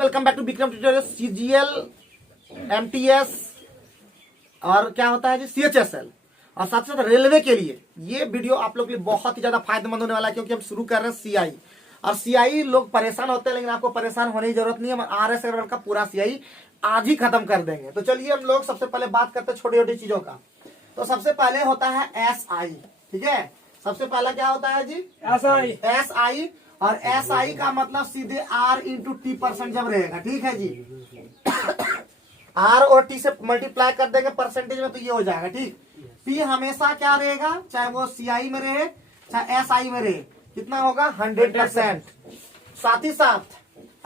Welcome back to Vikram tutorial. CGL, MTS और क्या होता है जी, सीएचएसएल और साथ साथ रेलवे के लिए ये वीडियो आप लोग के लिए बहुत ही ज्यादा फायदेमंद होने वाला है, क्योंकि हम शुरू कर रहे हैं सीआई। और सीआई लोग परेशान होते हैं, लेकिन आपको परेशान होने की जरूरत नहीं है। हम आरएस का पूरा सीआई आज ही खत्म कर देंगे। तो चलिए हम लोग सबसे पहले बात करते हैं छोटी छोटी चीजों का। तो सबसे पहले होता है एसआई, ठीक है। सबसे पहला क्या होता है जी, एसआई। और एसआई का मतलब सीधे आर इंटू टी परसेंट जब रहेगा, ठीक है जी। आर और टी से मल्टीप्लाई कर देंगे परसेंटेज में, तो ये हो जाएगा, ठीक। पी हमेशा क्या रहेगा, चाहे वो सीआई में रहे चाहे एसआई में रहे, कितना होगा 100%। साथ ही साथ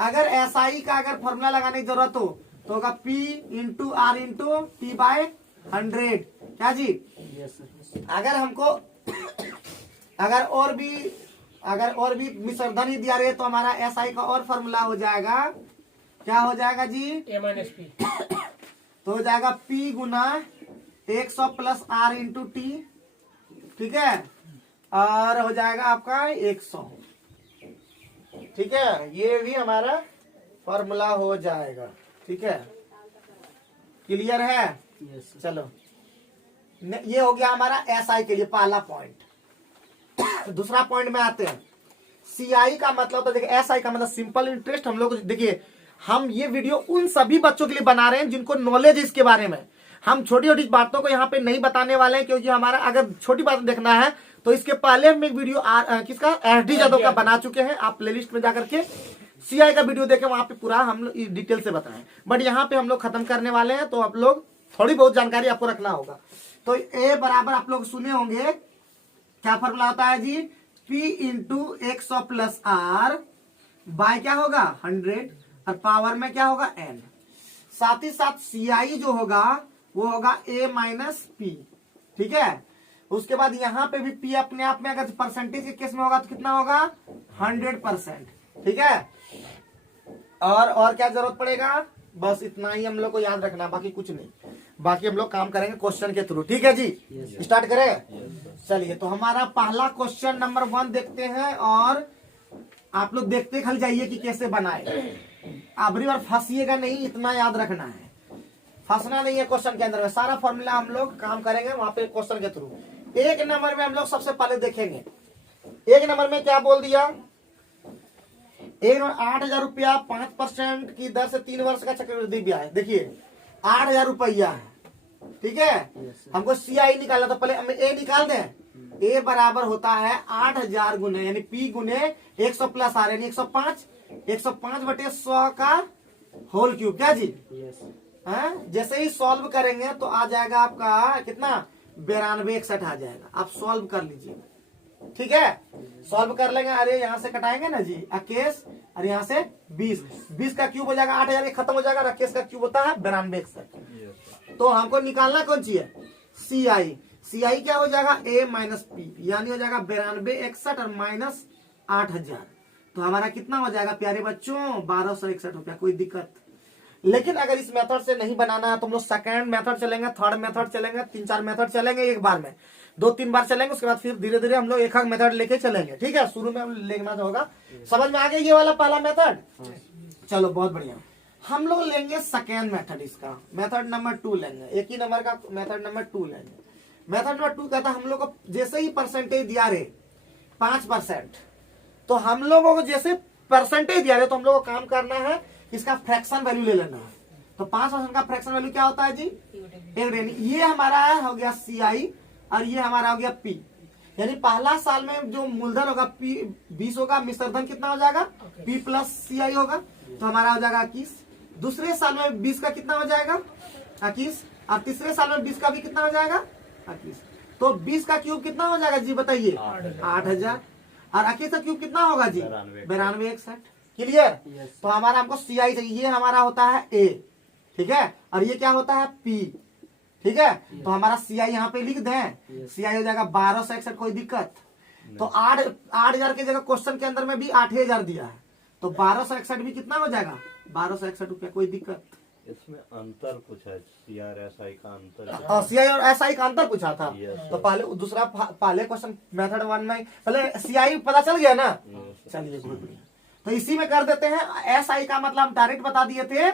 अगर एसआई का अगर फॉर्मूला लगाने की जरूरत हो तो होगा P into R into T by 100, क्या जी। अगर हमको अगर और भी मिश्रधन ही दिया रहे तो हमारा एसआई का और फॉर्मूला हो जाएगा, क्या हो जाएगा जी, A-P। तो हो जाएगा P गुना 100 प्लस R इंटू टी, ठीक है। और हो जाएगा आपका 100, ठीक है। ये भी हमारा फॉर्मूला हो जाएगा, ठीक है। क्लियर है? चलो, ये हो गया हमारा एसआई के लिए पहला पॉइंट। दूसरा पॉइंट में आते हैं। सीआई का मतलब, तो देखिए एसआई का मतलब सिंपल इंटरेस्ट। हम लोग देखिए, हम ये वीडियो उन सभी बच्चों के लिए बना रहे हैं जिनको नॉलेज है इसके बारे में। हम छोटी छोटी बातों को यहाँ पे नहीं बताने वाले हैं, क्योंकि हमारा अगर छोटी बात देखना है तो इसके पहले हम एक वीडियो किसका, एसडी यादव का बना चुके हैं। आप प्लेलिस्ट में जाकर के सीआई का वीडियो देखें, वहां पे पूरा हम लोग डिटेल से बताएं। बट यहाँ पे हम लोग खत्म करने वाले हैं, तो आप लोग थोड़ी बहुत जानकारी आपको रखना होगा। तो ए बराबर आप लोग सुने होंगे, क्या फॉर्मूला होता है जी, P into 100 plus R by क्या होगा 100 और पावर में क्या होगा N। साथ ही साथ CI जो होगा वो होगा A माइनस P, ठीक है। उसके बाद यहाँ पे भी P अपने आप में अगर परसेंटेज के केस में होगा तो कितना होगा 100%, ठीक है। और क्या जरूरत पड़ेगा, बस इतना ही हम लोग को याद रखना, बाकी कुछ नहीं। बाकी हम लोग काम करेंगे क्वेश्चन के थ्रू, ठीक है जी। स्टार्ट करें। चलिए, तो हमारा पहला क्वेश्चन नंबर 1 देखते हैं, और आप लोग देखते खाली जाइए कि कैसे बनाए। अबरी बार फंसिएगा नहीं, इतना याद रखना है, फंसना नहीं है क्वेश्चन के अंदर में। सारा फॉर्मूला हम लोग काम करेंगे वहां पे क्वेश्चन के थ्रू। एक नंबर में हम लोग सबसे पहले देखेंगे, एक नंबर में क्या बोल दिया, 8,000 रुपया 5% की दर से 3 वर्ष का चक्रवृद्धि ब्याज। देखिए 8,000 रुपया है, ठीक है। हमको सीआई निकालना, तो पहले हम ए निकाल दें। ए बराबर होता है 8,000 गुने यानी पी गुने 100 प्लस आर यानी 105, 105 बटे 100 का होल क्यूब, क्या जी। जैसे ही सॉल्व करेंगे तो आ जाएगा आपका कितना 9261 आ जाएगा। आप सॉल्व कर लीजिए, ठीक है। सॉल्व कर लेंगे, अरे यहाँ से कटाएंगे ना जी अकेस, और यहाँ से 20 का क्यूब हो जाएगा 8,000, खत्म हो जाएगा। अकेस का क्यूब होता है 9261। तो हमको निकालना कौन सी है, सीआई। सीआई क्या हो जाएगा ए माइनस पी, यानी हो जाएगा 9261 और माइनस 8,000। तो हमारा कितना हो जाएगा प्यारे बच्चों 1261 रुपया। कोई दिक्कत? लेकिन अगर इस मेथड से नहीं बनाना है तो हम लोग सेकंड मेथड चलेंगे, थर्ड मेथड चलेंगे, 3-4 मेथड चलेंगे एक बार में, 2-3 बार चलेंगे। उसके बाद फिर धीरे धीरे हम लोग एक मेथड लेके चलेंगे, ठीक है। शुरू में हम लेना होगा, समझ में आ गया ये वाला पहला मेथड। चलो बहुत बढ़िया। हम लोग लेंगे सेकेंड मेथड, इसका मेथड नंबर 2 लेंगे। एक ही नंबर का मेथड नंबर 2 लेंगे। मेथड नंबर 2 कहता है हम लोग को जैसे ही परसेंटेज दिया रहे 5%, तो हम लोगों को जैसे परसेंटेज दिया रहे तो हम लोग को काम करना है, इसका फ्रैक्शन वैल्यू ले लेना है। तो 5% का फ्रैक्शन वैल्यू क्या होता है जी, ये हमारा हो गया सीआई और ये हमारा हो गया पी। यानी पहला साल में जो मूलधन होगा पी 20 होगा, मिश्रधन कितना हो जाएगा पी प्लस सीआई होगा, तो हमारा हो जाएगा 21। दूसरे साल में 20 का कितना हो जाएगा 21, और तीसरे साल में 20 का भी कितना हो जाएगा 21। तो 20 का क्यूब कितना हो जाएगा जी बताइए 8,000, और 21 का क्यूब कितना होगा जी 9261। क्लियर? तो हमारा हमको सीआई चाहिए, ये हमारा होता है ए, ठीक है, और ये क्या होता है पी, ठीक है। तो हमारा सीआई यहाँ पे लिख दें, सीआई हो जाएगा 1261। कोई दिक्कत? तो 8,000 की जगह क्वेश्चन के अंदर में भी 8,000 दिया है, तो 1261 भी कितना हो जाएगा 1261 रुपया। कोई दिक्कत? इसमें अंतर पूछा, सीआर एसआई का अंतर, और सीआई और एसआई का अंतर पूछा था। तो पहले पहले क्वेश्चन मेथड 1 में पहले सीआई पता चल गया ना। चलिए बहुत बढ़िया। तो इसी में कर देते हैं। एस आई का मतलब हम डायरेक्ट बता दिए थे,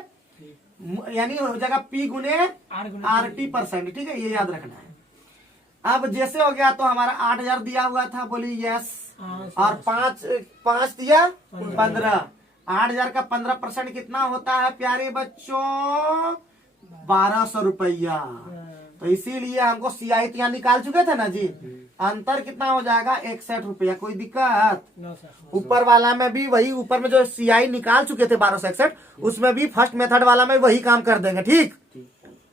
यानी हो जाएगा पी गुने RT%। ठीक है, ये याद रखना है। अब जैसे हो गया तो हमारा 8000 दिया हुआ था, बोलिए यस, और 5 दिया 15। 8000 का 15% कितना होता है प्यारे बच्चों? 1200 रुपया। तो इसीलिए हमको CI तो यहाँ निकाल चुके थे ना जी। अंतर कितना हो जाएगा? 61 रुपया। कोई दिक्कत? ऊपर वाला में भी वही, ऊपर में जो CI निकाल चुके थे 1261, उसमें भी फर्स्ट मेथड वाला में वही काम कर देंगे। ठीक,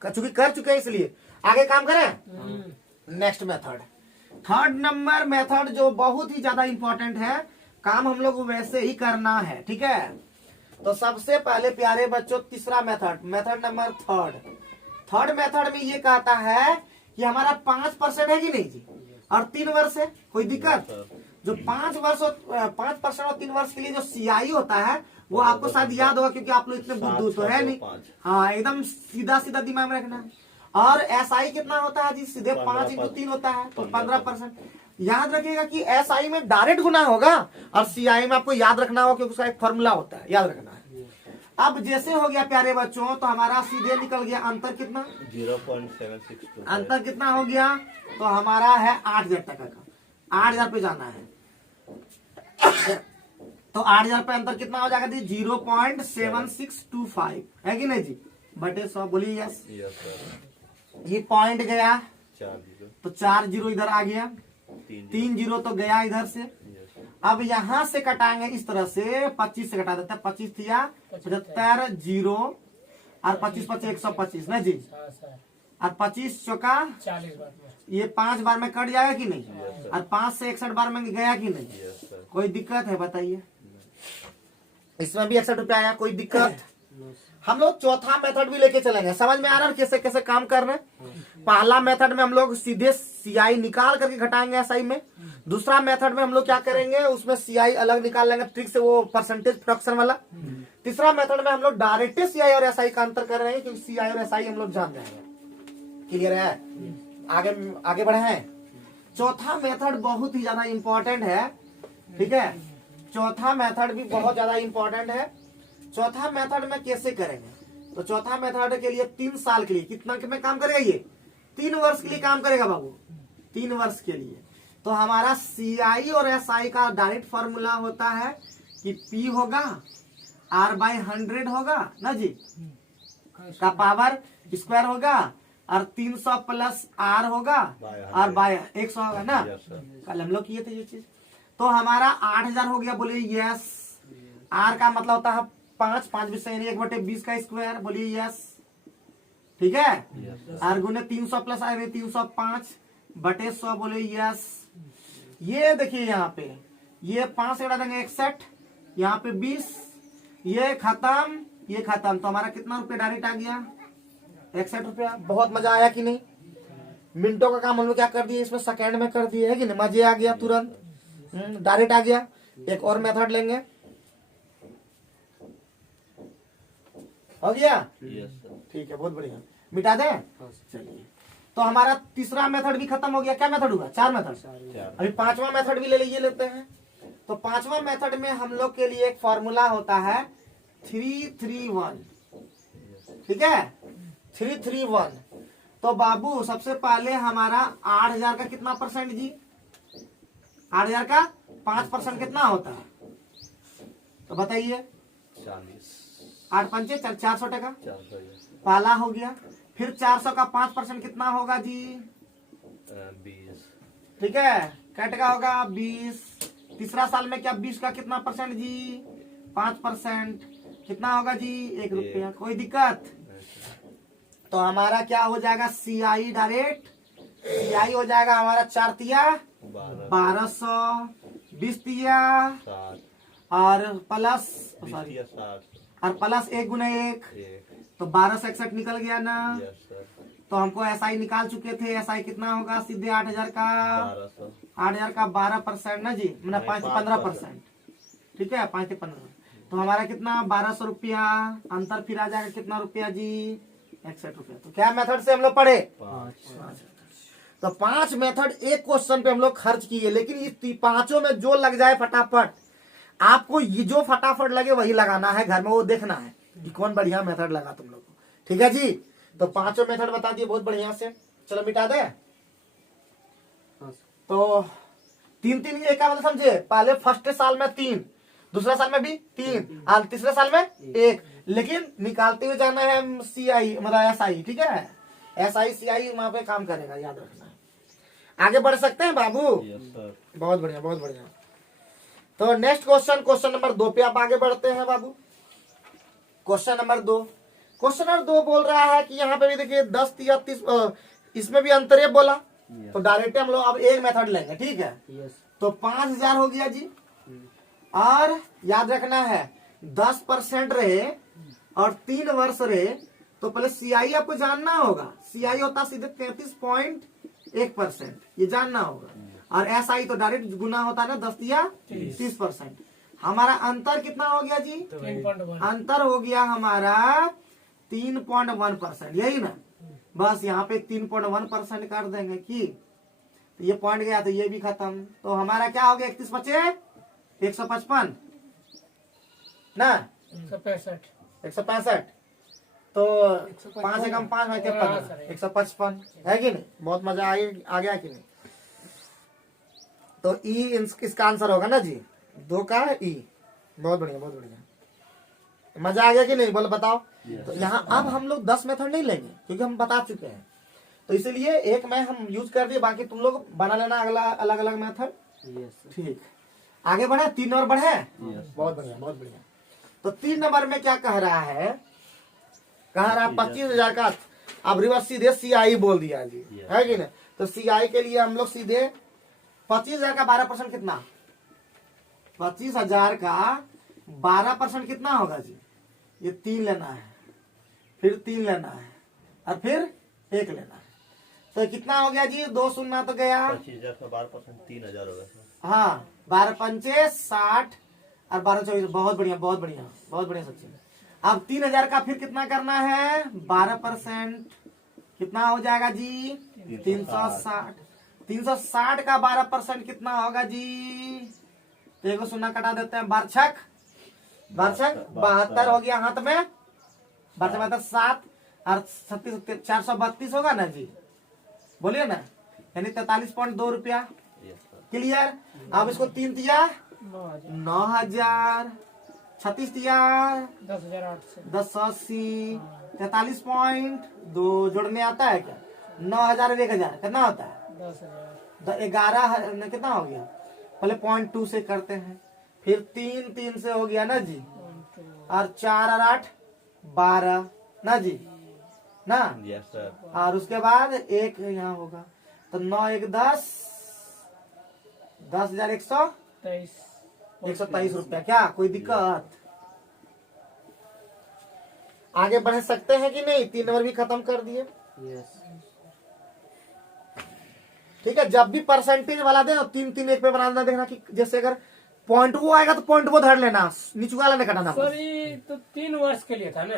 चूंकि कर चुके हैं इसलिए आगे काम करें। Next method, third number method जो बहुत ही ज्यादा इंपॉर्टेंट है, काम हम लोग वैसे ही करना है। ठीक है, तो सबसे पहले प्यारे बच्चों तीसरा method, method number third method में ये कहता है कि हमारा 5% है कि नहीं जी, और 3 वर्ष है। कोई दिक्कत? जो 5% और 3 वर्ष के लिए जो CI होता है वो आपको शायद याद होगा, क्योंकि आप लोग इतने बुद्धू तो है नहीं। हाँ, एकदम सीधा सीधा दिमाग में रखना है। और SI कितना होता है जी? सीधे 5 × 3 होता है, तो 15%। याद रखिएगा कि SI में डायरेक्ट गुना होगा और CI में आपको याद रखना होगा, क्योंकि उसका एक फॉर्मूला होता है, याद रखना है। अब जैसे हो गया प्यारे बच्चों, तो हमारा सीधे निकल गया अंतर कितना? 0.762। अंतर कितना हो गया? तो हमारा है 8000 टका का, 8000 पे जाना है। तो 8000 पे अंतर कितना हो जाएगा जी? 0.7625 है कि नहीं जी, बटे 100। बोलिए यस। ये पॉइंट गया 4 0, तो 4 0 इधर आ गया, 3 0 तो गया इधर से। अब यहाँ से कटाएंगे इस तरह से, 25 से कटा देते हैं। 25 दिया 75 0, और 25 25 125 ना जी, और 25 चौका 40 ये 5 बार में कट जाएगा कि नहीं, और 5 से 61 बार में गया कि नहीं? कोई दिक्कत है बताइए? इसमें भी 61 रुपया आया, कोई दिक्कत? हम लोग चौथा मेथड भी लेके चलेंगे। समझ में आ रहा है कैसे कैसे काम कर रहे हैं? पहला मेथड में हम लोग सीधे CI निकाल करके घटाएंगे SI में। दूसरा मेथड में हम लोग क्या करेंगे, उसमें CI अलग निकाल लेंगे ट्रिक से, वो परसेंटेज फ्रैक्शन वाला। तीसरा मेथड में हम लोग डायरेक्ट CI और SI का अंतर कर रहे हैं, क्योंकि CI और SI हम लोग जान रहे हैं। क्लियर है? आगे बढ़े हैं। चौथा मेथड बहुत ही ज्यादा इंपॉर्टेंट है। ठीक है, चौथा मेथड भी बहुत ज्यादा इंपॉर्टेंट है। चौथा मेथड में कैसे करेंगे? तो चौथा मेथड के लिए 3 साल के लिए कितना में काम करेगा? ये 3 वर्ष के लिए काम करेगा बाबू, 3 वर्ष के लिए। तो हमारा CI और SI का डायरेक्ट फॉर्मूला होता है कि P होगा R/100 होगा ना जी, का पावर स्क्वायर होगा, और 300 प्लस R होगा, और बाय 100 होगा ना। कल हम लोग किए थे ये चीज। तो हमारा 8000 हो गया, बोलिए यस। R का मतलब होता है 5 20 यानी 1/20 का स्क्वायर, बोलिए यस। ठीक है, R गुने 300 प्लस 305 बटे 100, बोलिए यस। ये देखिए यहाँ पे ये 5 से घटा देंगे 61, यहाँ पे 20, ये खत्म, ये खत्म। तो हमारा कितना रुपया डायरेक्ट आ गया? 61 रुपया। बहुत मजा आया कि नहीं? मिनटों का काम हम लोग क्या कर दिए, इसमें सेकेंड में कर दिए है कि नहीं? मजे आ गया, तुरंत डायरेक्ट आ गया। एक और मेथड लेंगे, हो गया? ठीक है, बहुत बढ़िया। मिटा दे, चलिए। तो हमारा तीसरा मेथड भी खत्म हो गया। क्या मेथड हुआ? 4 मेथड। अभी 5वां मेथड भी ले लेते हैं। तो 5वां मेथड में हम लोग के लिए एक फॉर्मूला होता है 331। ठीक है, 331। तो बाबू सबसे पहले हमारा 8000 का कितना परसेंट जी? 8000 का 5% कितना होता है? तो बताइए। 40। 8 पंचे 400 टका 400। पहला हो गया। फिर 400 का 5% कितना होगा जी? 20। ठीक है, क्या टका होगा? 20। तीसरा साल में क्या 20 का कितना परसेंट जी? 5%। कितना होगा जी? 1 रुपया। कोई दिक्कत? तो हमारा क्या हो जाएगा? CI डायरेक्ट CI हो जाएगा हमारा 4 तिया 1200, 20 तिया 60, और प्लस 20 या 60। और प्लस 1 गुना 1, तो 1261 निकल गया ना। Yes sir. तो हमको SI निकाल चुके थे। SI कितना होगा? सीधे 8000 का 1200। 8000 का 12% ना जी, मतलब 5 से 15%। ठीक है, 5 से 15। तो हमारा कितना? 1200 रुपया। अंतर फिर आ जाएगा कितना रुपया जी? 61 रुपया। तो क्या मेथड से हम लोग पढ़े? 5। तो 5 मेथड एक क्वेश्चन पे हम लोग खर्च किए, लेकिन इस 5 में जो लग जाए फटाफट। आपको ये जो फटाफट लगे वही लगाना है घर में, वो देखना है कि कौन बढ़िया मेथड लगा तुम लोग को। ठीक है जी, तो पांचों मेथड बता दिए बहुत बढ़िया से। चलो मिटा दे। तो 3-3 ये क्या मतलब समझे, पहले फर्स्ट साल में 3, दूसरा साल में भी 3 और तीसरे साल में 1, लेकिन निकालते हुए जाना है CI मतलब SI। ठीक है, SI CI वहां पे काम करेगा, याद रखना है। आगे बढ़ सकते हैं बाबू? Yes sir. बहुत बढ़िया बहुत बढ़िया। तो नेक्स्ट क्वेश्चन नंबर 2 पे आप आगे बढ़ते हैं बाबू। क्वेश्चन नंबर 2 बोल रहा है कि यहाँ पे भी देखिए 10 या 30, इसमें भी अंतरे बोला, तो डायरेक्ट हम लोग अब एक मेथड लेंगे। ठीक है, तो 5000 हो गया जी, और याद रखना है 10% रहे और 3 वर्ष रहे, तो पहले CI आपको जानना होगा। CI होता सीधे 33.1%, ये जानना होगा। और SI तो डायरेक्ट गुना होता है ना 10 या 30%। हमारा अंतर कितना हो गया जी? 3.1। अंतर हो गया हमारा 3.1%, यही ना। बस यहाँ पे 3.1% कर देंगे कि तो ये पॉइंट गया तो ये भी खत्म। तो हमारा क्या हो गया? 31 बचे 155 ना, 165। तो 5 से कम 5 है 155 है कि नहीं? बहुत मजा आ गया कि नहीं? तो ई इसका आंसर होगा ना जी, 2 का ई। बहुत बढ़िया बहुत बढ़िया। मजा आ गया कि नहीं? बोलो बताओ। तो यहाँ अब हम लोग 10 मेथड नहीं लेंगे क्योंकि हम बता चुके हैं, तो इसलिए एक में हम यूज कर दिए, बाकी तुम लोग बना लेना अगला अलग अलग मेथड। ठीक, आगे बढ़े। 3 और बढ़े। बहुत बढ़िया बहुत बढ़िया। तो 3 नंबर में क्या कह रहा है? कह रहा है 25,000 का, अब रिवर्स सीधे CI बोल दिया जी, है कि नहीं? तो CI के लिए हम लोग सीधे 25,000 का 12% कितना? 25,000 का 12% कितना होगा जी? ये 3 लेना है, फिर 3 लेना है, और फिर 1 लेना है। तो कितना हो गया जी? 2 शून्य तो गया। 25,000 का 12% 3,000 होगा सर। हाँ, 12 पंचे 60 और 12 24। बहुत बढ़िया बहुत बढ़िया बहुत बढ़िया सचिन। अब 3,000 का फिर कितना करना है? 12% कितना हो जाएगा जी? 360। 360 का 12% कितना होगा जी? तो एक शून्य कटा देते हैं, बारछक 72 हो गया हाथ में, 7 और 36 432 होगा ना जी, बोलिए ना, यानी 43.2 रुपया। क्लियर? अब इसको 3 दिया 9,000, 36 दिया 10,080, 43.2 जोड़ने आता है क्या? 9,000 और 1,000 कितना होता है? 11 कितना हो गया? पहले 0.2 से करते हैं, फिर 3 से हो गया ना जी, और 4 और 8 12 ना जी ना। Yes sir. और उसके बाद 1 यहाँ होगा, तो 9 1 10, 10,123 रुपया। क्या कोई दिक्कत? आगे बढ़ सकते हैं कि नहीं? 3 नंबर भी खत्म कर दिए। ठीक है, जब भी परसेंटेज वाला दे 3-3 एक पे बना देना, देखना कि जैसे अगर पॉइंट वो आएगा तो पॉइंट वो धर लेना, नीचू वाला नहीं कटाना। सर ये तो 3 वर्ष के लिए था ना।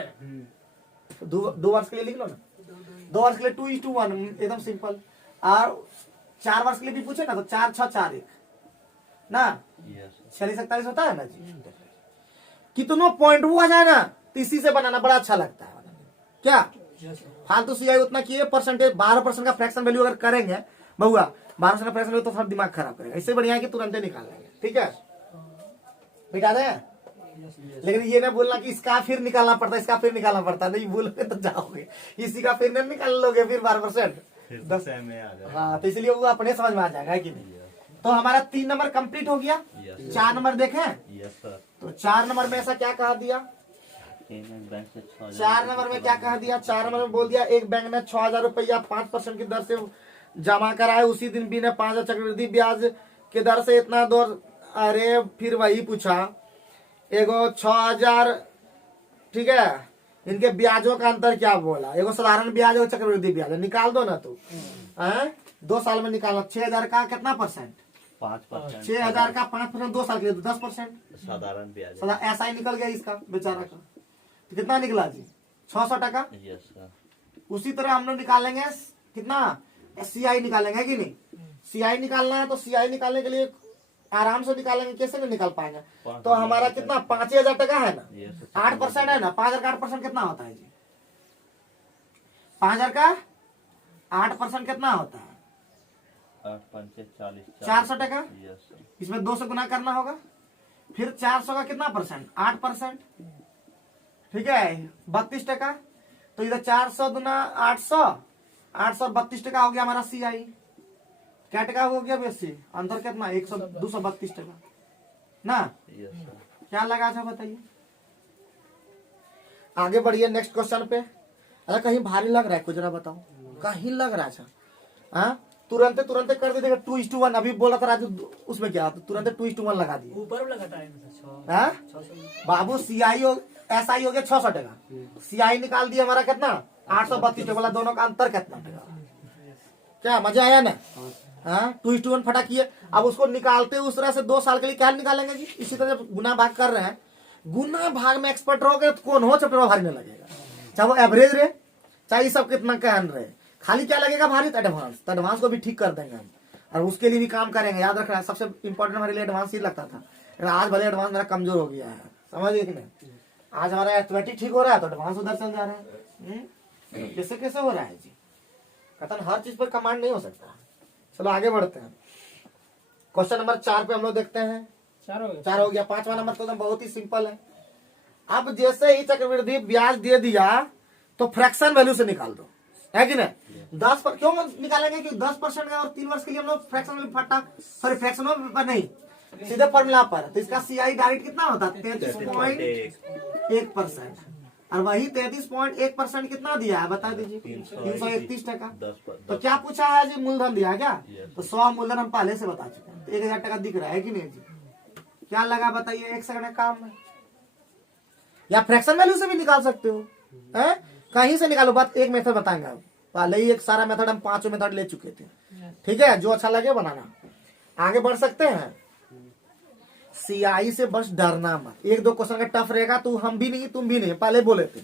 2 वर्ष के लिए लिख लो ना, 2 वर्ष के लिए 2:1 एकदम सिंपल। और 4 वर्ष के लिए भी पूछे ना तो 4 6 4 1 ना, 46 होता है ना जी। कितनों पॉइंट वो आ जाए ना तो इसी से बनाना बड़ा अच्छा लगता है। क्या फालतू CI उतना किए, परसेंटेज 12% का फ्रैक्शन वैल्यू अगर करेंगे बहुआ, 12% का फ्रैक्शन वैल्यू तो सब दिमाग खराब करेगा। इससे बढ़िया है कि तुरंत निकाल लेंगे। ठीक है, मिटा दे। लेकिन ये ना बोलना कि इसका फिर निकालना पड़ता है, इसका फिर निकालना पड़ता है, नहीं बोलोगे तो जाओगे, इसी का फिर नहीं निकाल लोगे फिर 12%। 10 में आ जाएगा। हाँ, तो इसलिए वो अपने समझ में आ जाएगा कि नहीं। तो हमारा 3 नंबर कंप्लीट हो गया। 4 नंबर देखें। Yes sir. तो 4 नंबर में ऐसा क्या कहा दिया? बैंक से 6,000 4 नंबर में क्या कहा दिया? 4 नंबर में बोल दिया एक बैंक ने 6,000 रुपया 5% की दर से जमा कराए, उसी दिन भी ने 5,000 चक्रवृद्धि ब्याज के दर से इतना दो। अरे फिर वही पूछा, एगो 6,000, ठीक है, इनके ब्याजों का अंतर क्या बोला? एगो साधारण ब्याज और चक्रवृद्धि ब्याज, निकाल दो ना तू। 2 साल में निकालना। 6,000 का कितना परसेंट? 5%। 6,000 का 5%, 2 साल के लिए 10%। साधारण ब्याज। सदा ऐसा ही निकल गया इसका बेचारा का। तो कितना निकला जी? 600 टका। Yes sir. उसी तरह हम लोग निकालेंगे कितना? CI निकालेंगे कि नहीं? CI निकालना है तो CI निकालने के लिए आराम से निकालेंगे, कैसे नहीं निकाल पाएंगे। पाँच तो हमारा कितना 5,000 टका है ना, ये सब 8% है ना, 5,000 का 8% कितना होता है जी? 5,000 का 8% कितना होता है? 8 5 40 400 टका। यस इसमें 2 से गुना करना होगा, फिर 400 का कितना परसेंट? 8%। ठीक है, 32 टका। तो इधर 400 दुना 800, 832 टका हो गया हमारा CI। क्या टका हो गया बेसी? अंतर कितना? 232 टका ना। Yes sir. क्या लगा था बताइए। आगे बढ़िए नेक्स्ट क्वेश्चन पे। अरे कहीं भारी लग रहा है कुछ, जरा बताओ, कहीं लग रहा है? हाँ, तुरंत तुरंत कर दे देगा 2:1। अभी बोला था राजू, उसमें क्या तो तुरंत 2:1 लगा दिए। ऊपर लगाता है हाँ? बाबू CI SI हो गया 600 टका, CI निकाल दिया हमारा कितना? 832 टका। बोला दोनों का अंतर कितना टका? क्या मजा आया ना? हाँ, 2:1 फटा किए। अब उसको निकालते उस तरह से 2 साल के लिए क्या निकालेंगे जी? इसी तरह जब गुना भाग कर रहे हैं, गुना भाग में एक्सपर्ट रहोगे तो कौन हो चपेवा भारी नहीं लगेगा, चाहे वो एवरेज रहे चाहे ये सब कितना कहन रहे। खाली क्या लगेगा भारी? एडवांस। तो एडवांस को भी ठीक कर देंगे हम, और उसके लिए भी काम करेंगे। याद रखना, सबसे इंपॉर्टेंट हमारे लिए एडवांस ही लगता था, लेकिन आज भले एडवांस मेरा कमजोर हो गया है, समझ गए कि नहीं? आज हमारा एथमेटिक ठीक हो रहा है तो एडवांस उधर चल जा रहा है। कैसे कैसे हो रहा है जी? कतन हर चीज पर कमांड नहीं हो सकता। चलो आगे बढ़ते हैं। क्वेश्चन नंबर 4 पे हम लोग देखते हैं। 4 हो गया। 5वां नंबर तो बहुत ही सिंपल है। अब जैसे ही चक्रवृद्धि ब्याज दे दिया तो फ्रैक्शन वैल्यू से निकाल दो, है कि नहीं? 10 पर क्यों निकालेंगे कि 10% का और 3 वर्ष के लिए हम लोग फ्रैक्शन वैल्यू फटा, सॉरी फ्रैक्शन पर नहीं, सीधे फॉर्मूला पर। तो इसका CI डायरेक्ट कितना होता है? 33.1%। और वही 33.1% कितना दिया है बता दीजिए? 331 टका। तो क्या पूछा है जी? मूलधन दिया क्या? तो 100 मूलधन हम पहले से बता चुके हैं। तो 1,000 टका दिख रहा है कि नहीं जी? क्या लगा बताइए? 1 सेकंड का काम है। या फ्रैक्शन वैल्यू से भी निकाल सकते हो, है? कहीं से निकालो। बात एक मेथड बताएंगे आप, पहले ही एक सारा मेथड हम 5 मेथड ले चुके थे। ठीक है, जो अच्छा लगे बनाना। आगे बढ़ सकते हैं। CI से बस डरना मत। 1-2 क्वेश्चन का टफ रहेगा तो हम भी नहीं तुम भी नहीं, पहले बोले थे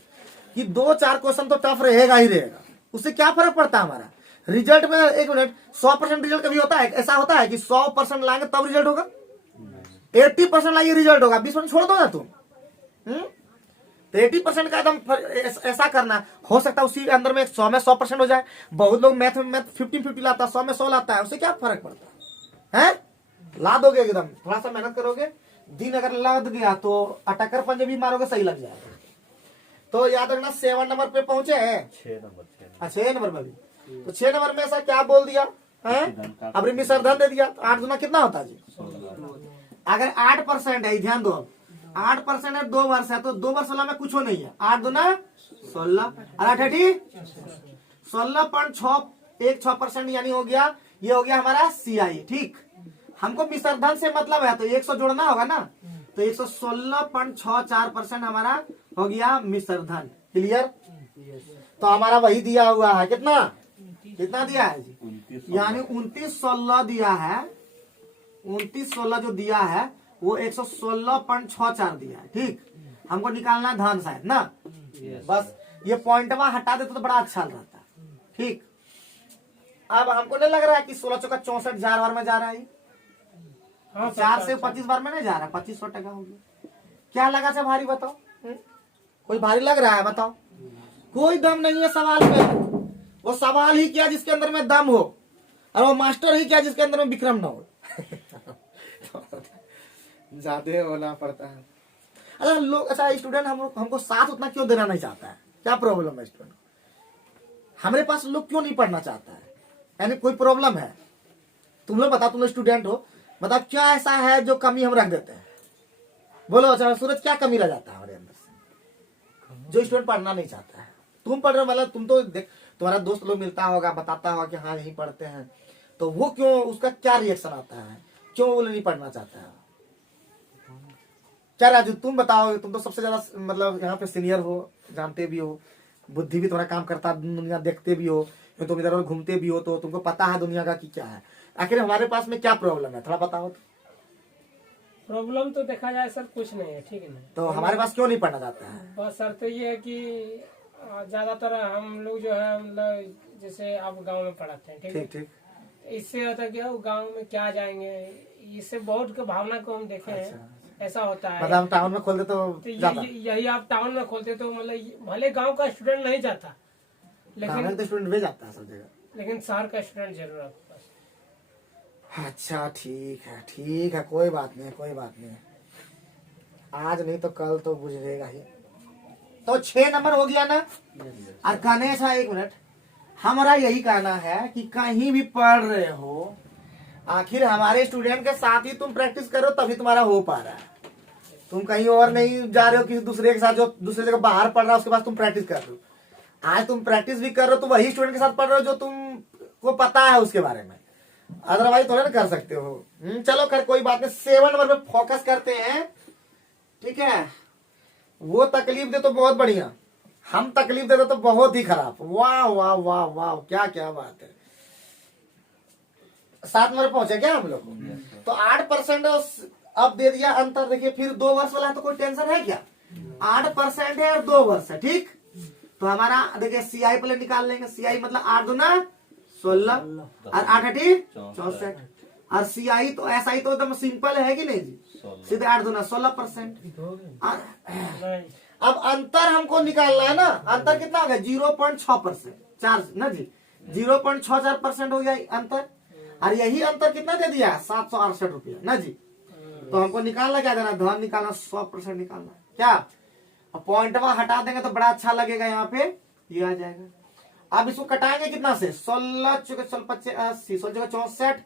कि 2-4 क्वेश्चन तो टफ रहेगा ही रहेगा। उससे क्या फर्क पड़ता है हमारा रिजल्ट में? 1 मिनट, 100% रिजल्ट कभी होता है? ऐसा होता है कि 100% लाएंगे तब रिजल्ट होगा? 80% लाइए रिजल्ट होगा, 20% छोड़ दो ना तुम। तो 80% का एकदम ऐसा करना। हो सकता है उसी अंदर में 100 में 100% हो जाए। बहुत लोग मैथ में 50-50 लाता है, 100 में 100 लाता है, उससे क्या फर्क पड़ता है? ला दोगे एकदम, थोड़ा सा मेहनत करोगे, दिन अगर लग गया तो अटकर पंजे भी मारोगे, सही लग जाएगा। तो याद रखना 7 नंबर पे पहुंचे हैं। 6 नंबर 6 नंबर में भी। तो 6 नंबर में ऐसा क्या बोल दिया है? अब मिश्र धन दे दिया। तो 8 गुना कितना होता है जी? अगर 8% है, ध्यान दो, 8% है, 2 वर्ष है, तो 2 वर्ष वाला में कुछ नहीं है। 8 दूना 16 और 8 16.616%, यानी हो गया, ये हो गया हमारा CI। ठीक, हमको मिश्र धन से मतलब है तो 100 जोड़ना होगा ना। तो 116.64% हमारा हो गया मिश्र धन। क्लियर? तो हमारा वही दिया हुआ है, कितना कितना दिया है जी? 29 यानी 2916 दिया है। 2916 जो दिया है वो 116.64 दिया है। ठीक, हमको निकालना है धन शायद ना। बस ये पॉइंटवा हटा देते तो बड़ा अच्छा रहता। ठीक, अब हमको नहीं लग रहा है कि 16 चौका 64 4 बार में जा रहा है। 4 से 25 बार में नहीं जा रहा, 2500 टका हो गया। क्या लगा था भारी बताओ? कोई भारी लग रहा है बताओ? कोई दम नहीं है सवाल में। वो सवाल ही क्या जिसके अंदर में दम हो, और वो मास्टर ही क्या जिसके अंदर में विक्रम ना हो। ज्यादा बोलना पड़ता है। अरे लोग, अच्छा स्टूडेंट हमको साथ उतना क्यों देना नहीं चाहता है? क्या प्रॉब्लम है स्टूडेंट? हमारे पास लोग क्यों नहीं पढ़ना चाहता है? यानी कोई प्रॉब्लम है? तुम लोग बताओ, तुम लोग स्टूडेंट हो, बताओ क्या ऐसा है जो कमी हम रख देते हैं? बोलो। अच्छा सूरज, क्या कमी रह जाता है हमारे अंदर से जो स्टूडेंट पढ़ना नहीं चाहता है? तुम पढ़ रहे हो, मतलब तुम तो देख, तुम्हारा दोस्त लोग मिलता होगा, बताता होगा कि हाँ यही पढ़ते हैं, तो वो क्यों, उसका क्या रिएक्शन आता है? क्यों वो नहीं पढ़ना चाहता है? क्या राजू तुम बताओ, तुम तो सबसे ज्यादा मतलब यहाँ पे सीनियर हो, जानते भी हो, बुद्धि भी तुम्हारा काम करता, दुनिया देखते भी हो, तुम इधर उधर घूमते भी हो, तो तुमको पता है दुनिया का कि क्या है। आखिर हमारे पास में क्या प्रॉब्लम है, थोड़ा बताओ। प्रॉब्लम तो देखा जाए सर कुछ नहीं है, ठीक है ना? तो हमारे पास क्यों नहीं पढ़ना चाहता है? बस शर्त ये है कि ज्यादातर हम लोग जो है, मतलब जैसे आप गांव में पढ़ाते हैं, ठीक है? ठीक ठीक। इससे होता है कि गांव में क्या जाएंगे, इससे बहुत के भावना को हम देखे हैं, ऐसा होता है। मतलब हम टाउन में खोल दे तो तो ज्यादा यही आप टाउन में खोलते तो मतलब भले गांव का स्टूडेंट नहीं जाता, गाँव में लेकिन तो स्टूडेंट भेज जाता है सब जगह। लेकिन शहर का स्टूडेंट जरूर आपके पास। अच्छा ठीक है, कोई बात नहीं, कोई बात नहीं। आज नहीं तो कल तो बुझेगा ही। तो 6 नंबर हो गया ना। और कहने था 1 मिनट, हमारा यही कहना है कि कहीं भी पढ़ रहे हो, आखिर हमारे स्टूडेंट के साथ ही तुम प्रैक्टिस करो, तभी तुम्हारा हो पा रहा है। तुम कहीं और नहीं जा रहे हो किसी दूसरे के साथ, जो दूसरे जगह बाहर पढ़ रहा है उसके पास तुम प्रैक्टिस कर रहे हो। आज तुम प्रैक्टिस भी कर रहे हो तो वही स्टूडेंट के साथ पढ़ रहे हो जो तुमको पता है उसके बारे में, अदरवाइज थोड़ा ना कर सकते हो। चलो खैर कोई बात नहीं, 7 नंबर पे फोकस करते हैं। ठीक है, वो तकलीफ दे तो बहुत बढ़िया, हम तकलीफ दे तो बहुत ही खराब। वाह वाह वाह वाह, क्या क्या बात है। 7 नंबर पहुंचे क्या हम लोग? तो 8% अब दे दिया अंतर। देखिए फिर 2 वर्ष वाला है तो कोई टेंशन है क्या? 8% है और 2 वर्ष है। ठीक, तो हमारा देखिए सीआई पहले निकाल लेंगे। सीआई मतलब 8 दूना 16 और 8 8 64। और सीआई तो एसआई तो एकदम सिंपल है कि नहीं जी, सीधे 8 दूना 16%। नहीं, अब अंतर हमको निकालना है ना। अंतर कितना हो गया? 0.6%, 4 ना जी, 0.64% हो गया अंतर। और यही अंतर कितना दे दिया? 768 रुपया ना जी। तो हमको निकालना क्या देना? धन निकालना, 100% निकालना। क्या पॉइंट में हटा देंगे तो बड़ा अच्छा लगेगा, यहाँ पे ये आ जाएगा। अब इसको कटाएंगे कितना से? 16 चौके 80, 16 चौका 64,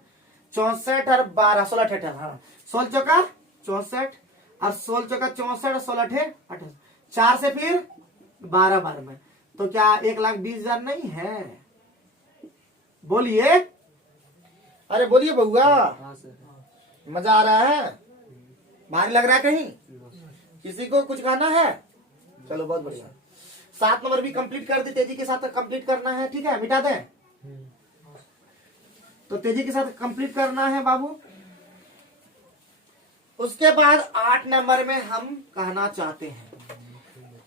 64 और 12 16 18। हाँ, 16 चौका 64 और 16 चौका 64 और 16 18, 4 से फिर 12 12 में। तो क्या 1,20,000 नहीं है? बोलिए, अरे बोलिए बउआ, मजा आ रहा है? भारी लग रहा है कहीं? किसी को कुछ कहना है? चलो बहुत बढ़िया। 7 नंबर भी कंप्लीट कर दी, तेजी के साथ कंप्लीट करना है। ठीक है, मिटा दें तो तेजी के साथ कंप्लीट करना है बाबू। उसके बाद 8 नंबर में हम कहना चाहते हैं,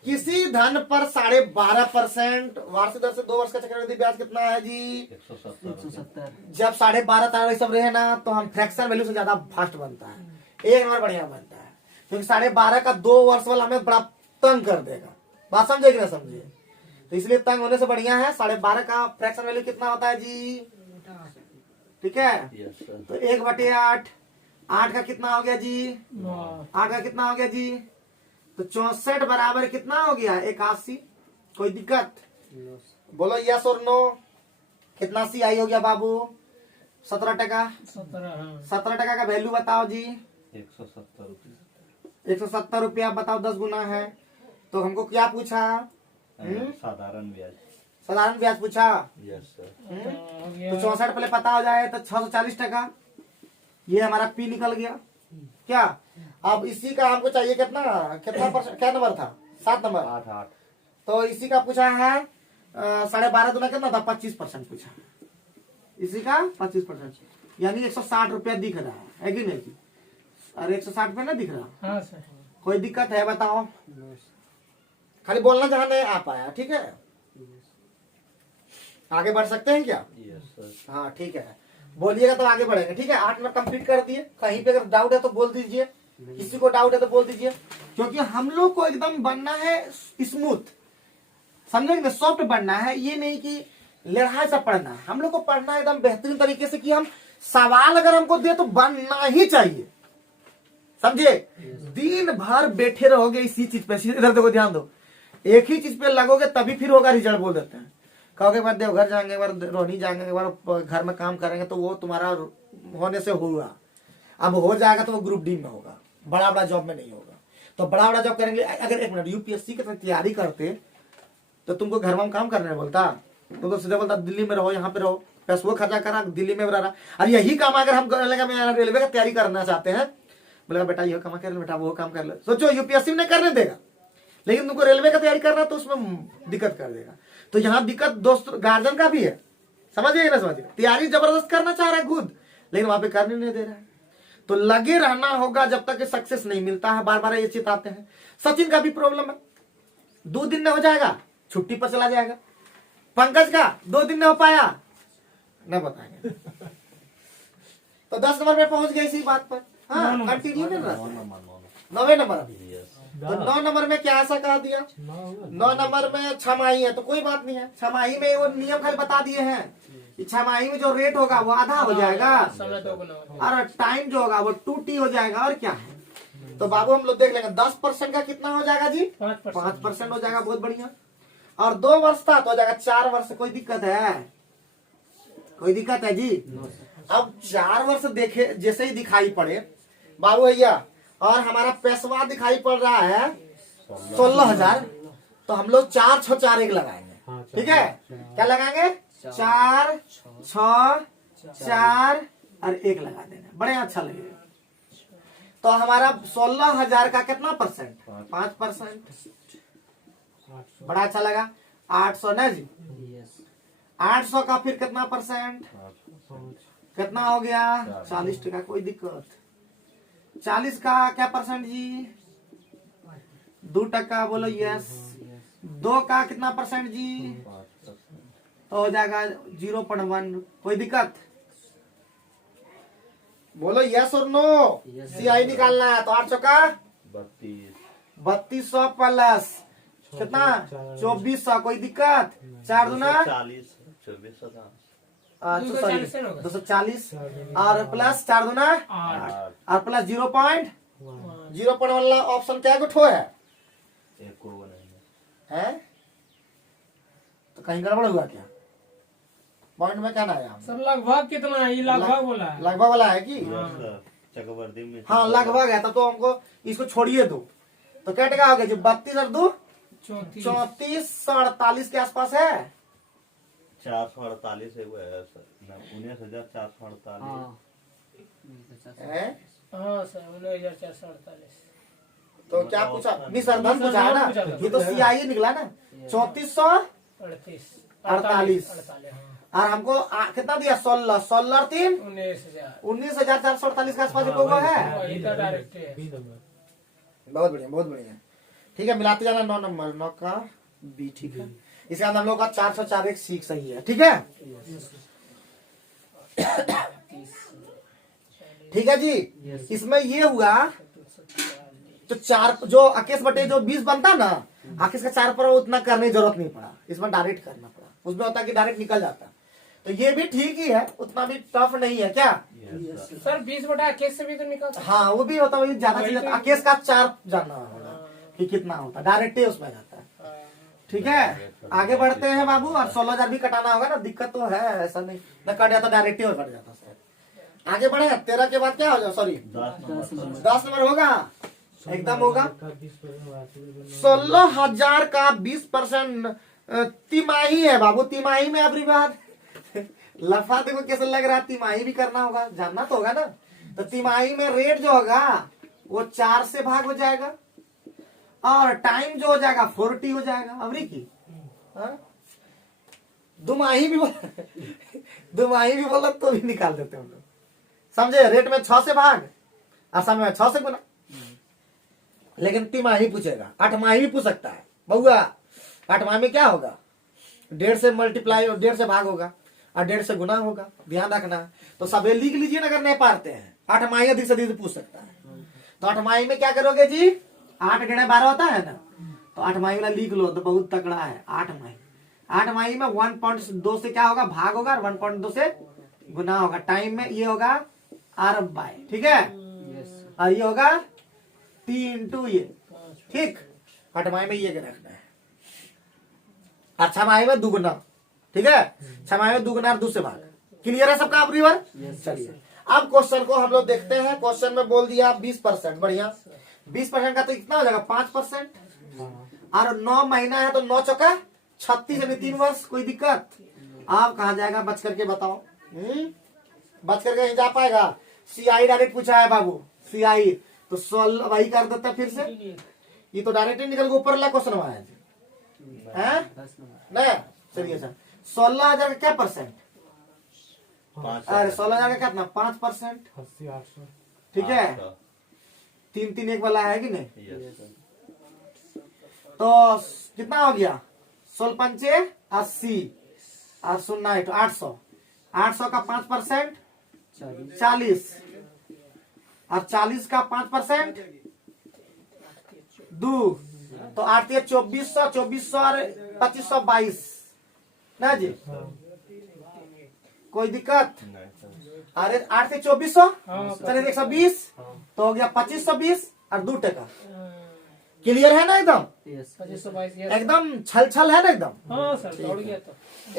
किसी धन पर 12.5% वार्षिक दर से 2 वर्ष का चक्रवृद्धि ब्याज कितना है जी? 170। जब 12.5 सब रहे ना तो हम फ्रैक्शन वैल्यू से ज्यादा फास्ट बनता है, 1 नंबर बढ़िया बनता है। क्योंकि 12.5 का 2 वर्ष वाला हमें बड़ा तंग कर देगा। बात समझे कि ना समझे? तो इसलिए तंग होने से बढ़िया है 12.5 का फ्रैक्शन वैल्यू कितना होता है जी? ठीक है, तो 1/8, 8 का कितना हो गया जी? 8 का कितना हो गया जी? तो 64 बराबर कितना हो गया? 81। कोई दिक्कत? बोलो यस और नो। कितना सीआई हो गया बाबू? 17%। 17% का वैल्यू बताओ जी। 170 रुपये। 170 रुपया बताओ, 10 गुना है। तो हमको क्या पूछा? साधारण ब्याज। साधारण ब्याज पूछा। Yes sir. तो 64 पहले पता हो जाए तो 640%। ये हमारा पी निकल गया। क्या अब इसी का हमको चाहिए कितना कितना परसेंट? क्या नंबर था? 7 नंबर। 8 तो इसी का पूछा है 12.5 दुना कितना था? 25% पूछा। इसी का 25%, यानी 160 रुपया दिख रहा है कि नहीं? अरे 160 पे ना दिख रहा? हाँ सर। कोई दिक्कत है बताओ? खाली बोलना जहाँ नहीं आ पाया। ठीक है, आगे बढ़ सकते हैं क्या? Yes sir. हाँ ठीक है, बोलिएगा तो आगे बढ़ेंगे। ठीक है, 8 नंबर कंप्लीट कर दिए। कहीं पे अगर डाउट है तो बोल दीजिए, किसी को डाउट है तो बोल दीजिए। क्योंकि हम लोग को एकदम बनना है स्मूथ, समझेंगे? सॉफ्ट बनना है, ये नहीं कि लड़ाई से पढ़ना है। हम लोग को पढ़ना है एकदम बेहतरीन तरीके से, कि हम सवाल अगर हमको दे तो बनना ही चाहिए, समझे? दिन भर बैठे रहोगे इसी चीज पे, इधर देखो, ध्यान दो, एक ही चीज पे लगोगे तभी फिर होगा रिजल्ट। बोल देते हैं, कहोगे एक बार देवघर जाएंगे, एक बार रोहनी जाएंगे, एक बार घर में काम करेंगे तो वो तुम्हारा होने से हुआ। अब हो जाएगा तो वो ग्रुप डी में होगा, बड़ा बड़ा जॉब में नहीं होगा। तो बड़ा बड़ा जॉब करेंगे। अगर 1 मिनट यूपीएससी की तैयारी करते तो तुमको घर में काम करने बोलता? तो सीधे बोलता दिल्ली में रहो, यहाँ पे रहो, पैसा वो खर्चा करा, दिल्ली में रहा। और यही काम अगर हम मैं रेलवे का तैयारी करना चाहते हैं, बोलेगा बेटा ये काम कर ले, बेटा वो काम कर ले। सोचो यूपीएससी में नहीं करने देगा, लेकिन तुमको रेलवे का तैयारी करना तो उसमें दिक्कत कर देगा। तो यहाँ दिक्कत दोस्त गार्जियन का भी है, समझिए ना समझिए? तैयारी जबरदस्त करना चाह रहा है खुद, लेकिन वहां पे करने नहीं दे रहा है। तो लगे रहना होगा जब तक सक्सेस नहीं मिलता है। बार बार ये चिताते हैं। सचिन का भी प्रॉब्लम है, 2 दिन में हो जाएगा, छुट्टी पर चला जाएगा। पंकज का 2 दिन में हो पाया, नहीं बताएंगे। तो 10 नंबर पे पहुंच गए इसी बात पर। हाँ कंटिन्यू कर रहा 9वें नंबर अभी। यस तो 9 नंबर में क्या ऐसा कहा दिया, 9 नंबर में छमाही है तो कोई बात नहीं है, छमाही में वो नियम खाली बता दिए हैं कि छमाही में जो रेट होगा वो आधा हो जाएगा समय दोगुना होगा। और टाइम जो होगा वो 2T हो जाएगा और क्या है। तो बाबू हम लोग देख लेंगे 10% का कितना हो जाएगा जी, 5% हो जाएगा, बहुत बढ़िया। और 2 वर्ष था तो हो जाएगा 4 वर्ष। कोई दिक्कत है, कोई दिक्कत है जी। अब 4 वर्ष देखे जैसे ही दिखाई पड़े बाबू भैया और हमारा पैसवा दिखाई पड़ रहा है 16,000, तो हम लोग 4 6 4 1 लगाएंगे। ठीक है, क्या लगाएंगे, 4 6 4 और 1 लगा देना, बड़े अच्छा लगेगा। तो हमारा 16,000 का कितना परसेंट, 5%, बड़ा अच्छा लगा। 800 ना जी, 800 का फिर कितना परसेंट, कितना हो गया, 40%। कोई दिक्कत, 40 का क्या परसेंट जी, 2%। बोलो यस। 2 का कितना परसेंट जी, तो हो जाएगा 0.1। कोई दिक्कत, बोलो यस और नो। सीआई निकालना है तो 800 का 3200 प्लस कितना 2400। कोई दिक्कत, 4 दूना 40 24 240 और प्लस 4 दूना 8 और प्लस 0.1 वाला ऑप्शन क्या गुठो है, एक को नहीं है? तो कहीं गड़बड़ हुआ क्या, पॉइंट में क्या ना आया, सर लगभग कितना है, ये लगभग बोला है। लगभग वाला है कि चक्रवर्ती में हाँ लगभग है, तब तो हमको इसको छोड़िए दो। तो क्या टका हो गया जी, 32 और 2 34 48 के आसपास है। 448 है वो है सर, 19,448। हैं? हाँ सर 19,448। तो क्या पूछा, नहीं सरदम पूछा है ना, ये तो सीआई निकला ना, 3448 और हमको कितना दिया, 16 16 और 3 19,448 के आसपास वो है। डायरेक्ट है। बहुत बढ़िया, बहुत बढ़िया। ठीक है, मिलाते जाना। 9 नंबर 9 का बी, ठीक है। इसके अंदर हम लोग का 404 एक सीख सही है। ठीक है, ठीक है जी। इसमें ये हुआ तो 4 जो अकेस बटे जो 20 बनता ना, अकेस का 4 पर उतना करने की जरूरत नहीं पड़ा, इसमें डायरेक्ट करना पड़ा। उसमें होता कि डायरेक्ट निकल जाता, तो ये भी ठीक ही है, उतना भी टफ नहीं है क्या सर 20/21 से भी तो निकलता है। हाँ वो भी होता, वही ज्यादा से ज्यादा अकेस का 4 जानना होगा कि कितना होता, डायरेक्ट ही उसमें जाता है। ठीक है, आगे बढ़ते हैं बाबू। और 16,000 भी कटाना होगा ना, दिक्कत तो है, ऐसा नहीं न कट जाता, डायरेक्ट ही कट जाता सर। आगे बढ़े, 13 के बाद क्या हो जाए, सॉरी 10 नंबर होगा, एकदम होगा। 16,000 का 20% तिमाही है बाबू। तिमाही में अब बात लफा देखो कैसे लग रहा है, तिमाही भी करना होगा, जानना तो होगा ना। तो तिमाही में रेट जो होगा वो 4 से भाग हो जाएगा और टाइम जो हो जाएगा 40 हो जाएगा। अवरी की दुमाही भी दुमाही भी बोला तो भी निकाल देते हम लोग, समझे। रेट में 6 से भाग और समय में 6 से गुना। लेकिन तिमाही पूछेगा, 8 माही भी पूछ सकता है बउआ। 8 माही में क्या होगा, 1.5 से मल्टीप्लाई और 1.5 से भाग होगा और 1.5 से गुना होगा, ध्यान रखना। तो सब लिख लीजिए ना, अगर नहीं पाते हैं। 8 माही अधिक से अधिक पूछ सकता है। तो 8 माही में क्या करोगे जी, 8 × 12 होता है ना, तो 8 माही वाला लिख लो, तो बहुत तगड़ा है। 8 माही में 1.2 से क्या होगा, भाग होगा, और 1.2 से गुना होगा। टाइम में ये होगा अरब बाय, ठीक है। और ये होगा 3 × ये, ठीक। 8 माही में ये रखना है। और 6 माही में दुगुना, ठीक है। 6 माही में दुगुना और 2 से भाग। क्लियर है सबका रिवर? चलिए अब क्वेश्चन को हम लोग देखते हैं। क्वेश्चन में बोल दिया 20%, बढ़िया। 20% का तो कितना हो जाएगा, 5%। और 9 महीना है तो 9 चौका 36 यानी 3 वर्ष। कोई दिक्कत? आप कहा जाएगा, बच करके बताओ। बच करके नहीं जा पाएगा। सीआई डायरेक्ट पूछा है बाबू, सीआई तो 16 वही कर देता है फिर से। ये तो डायरेक्ट ही निकल के ऊपर ला क्वेश्चन आया है नहीं। चलिए सर, 16,000 का क्या परसेंट, अरे 16,000 का कितना, 5%, ठीक है। 3 3 1 वाला है कि नहीं, तो कितना हो गया, 16 पंचे 80 और 0 800। 800 का 5% 40 और 40 का 5% 2 तो 8 से 2400 2400 और 2522 ना जी। कोई दिक्कत? नहीं सर। अरे 8 से 2400 हाँ, चलिए 120 तो हो गया 2520 और 2 टका। क्लियर है ना एकदम? 2522 yes। एकदम छल छल है ना एकदम। हाँ सर दौड़ गया तो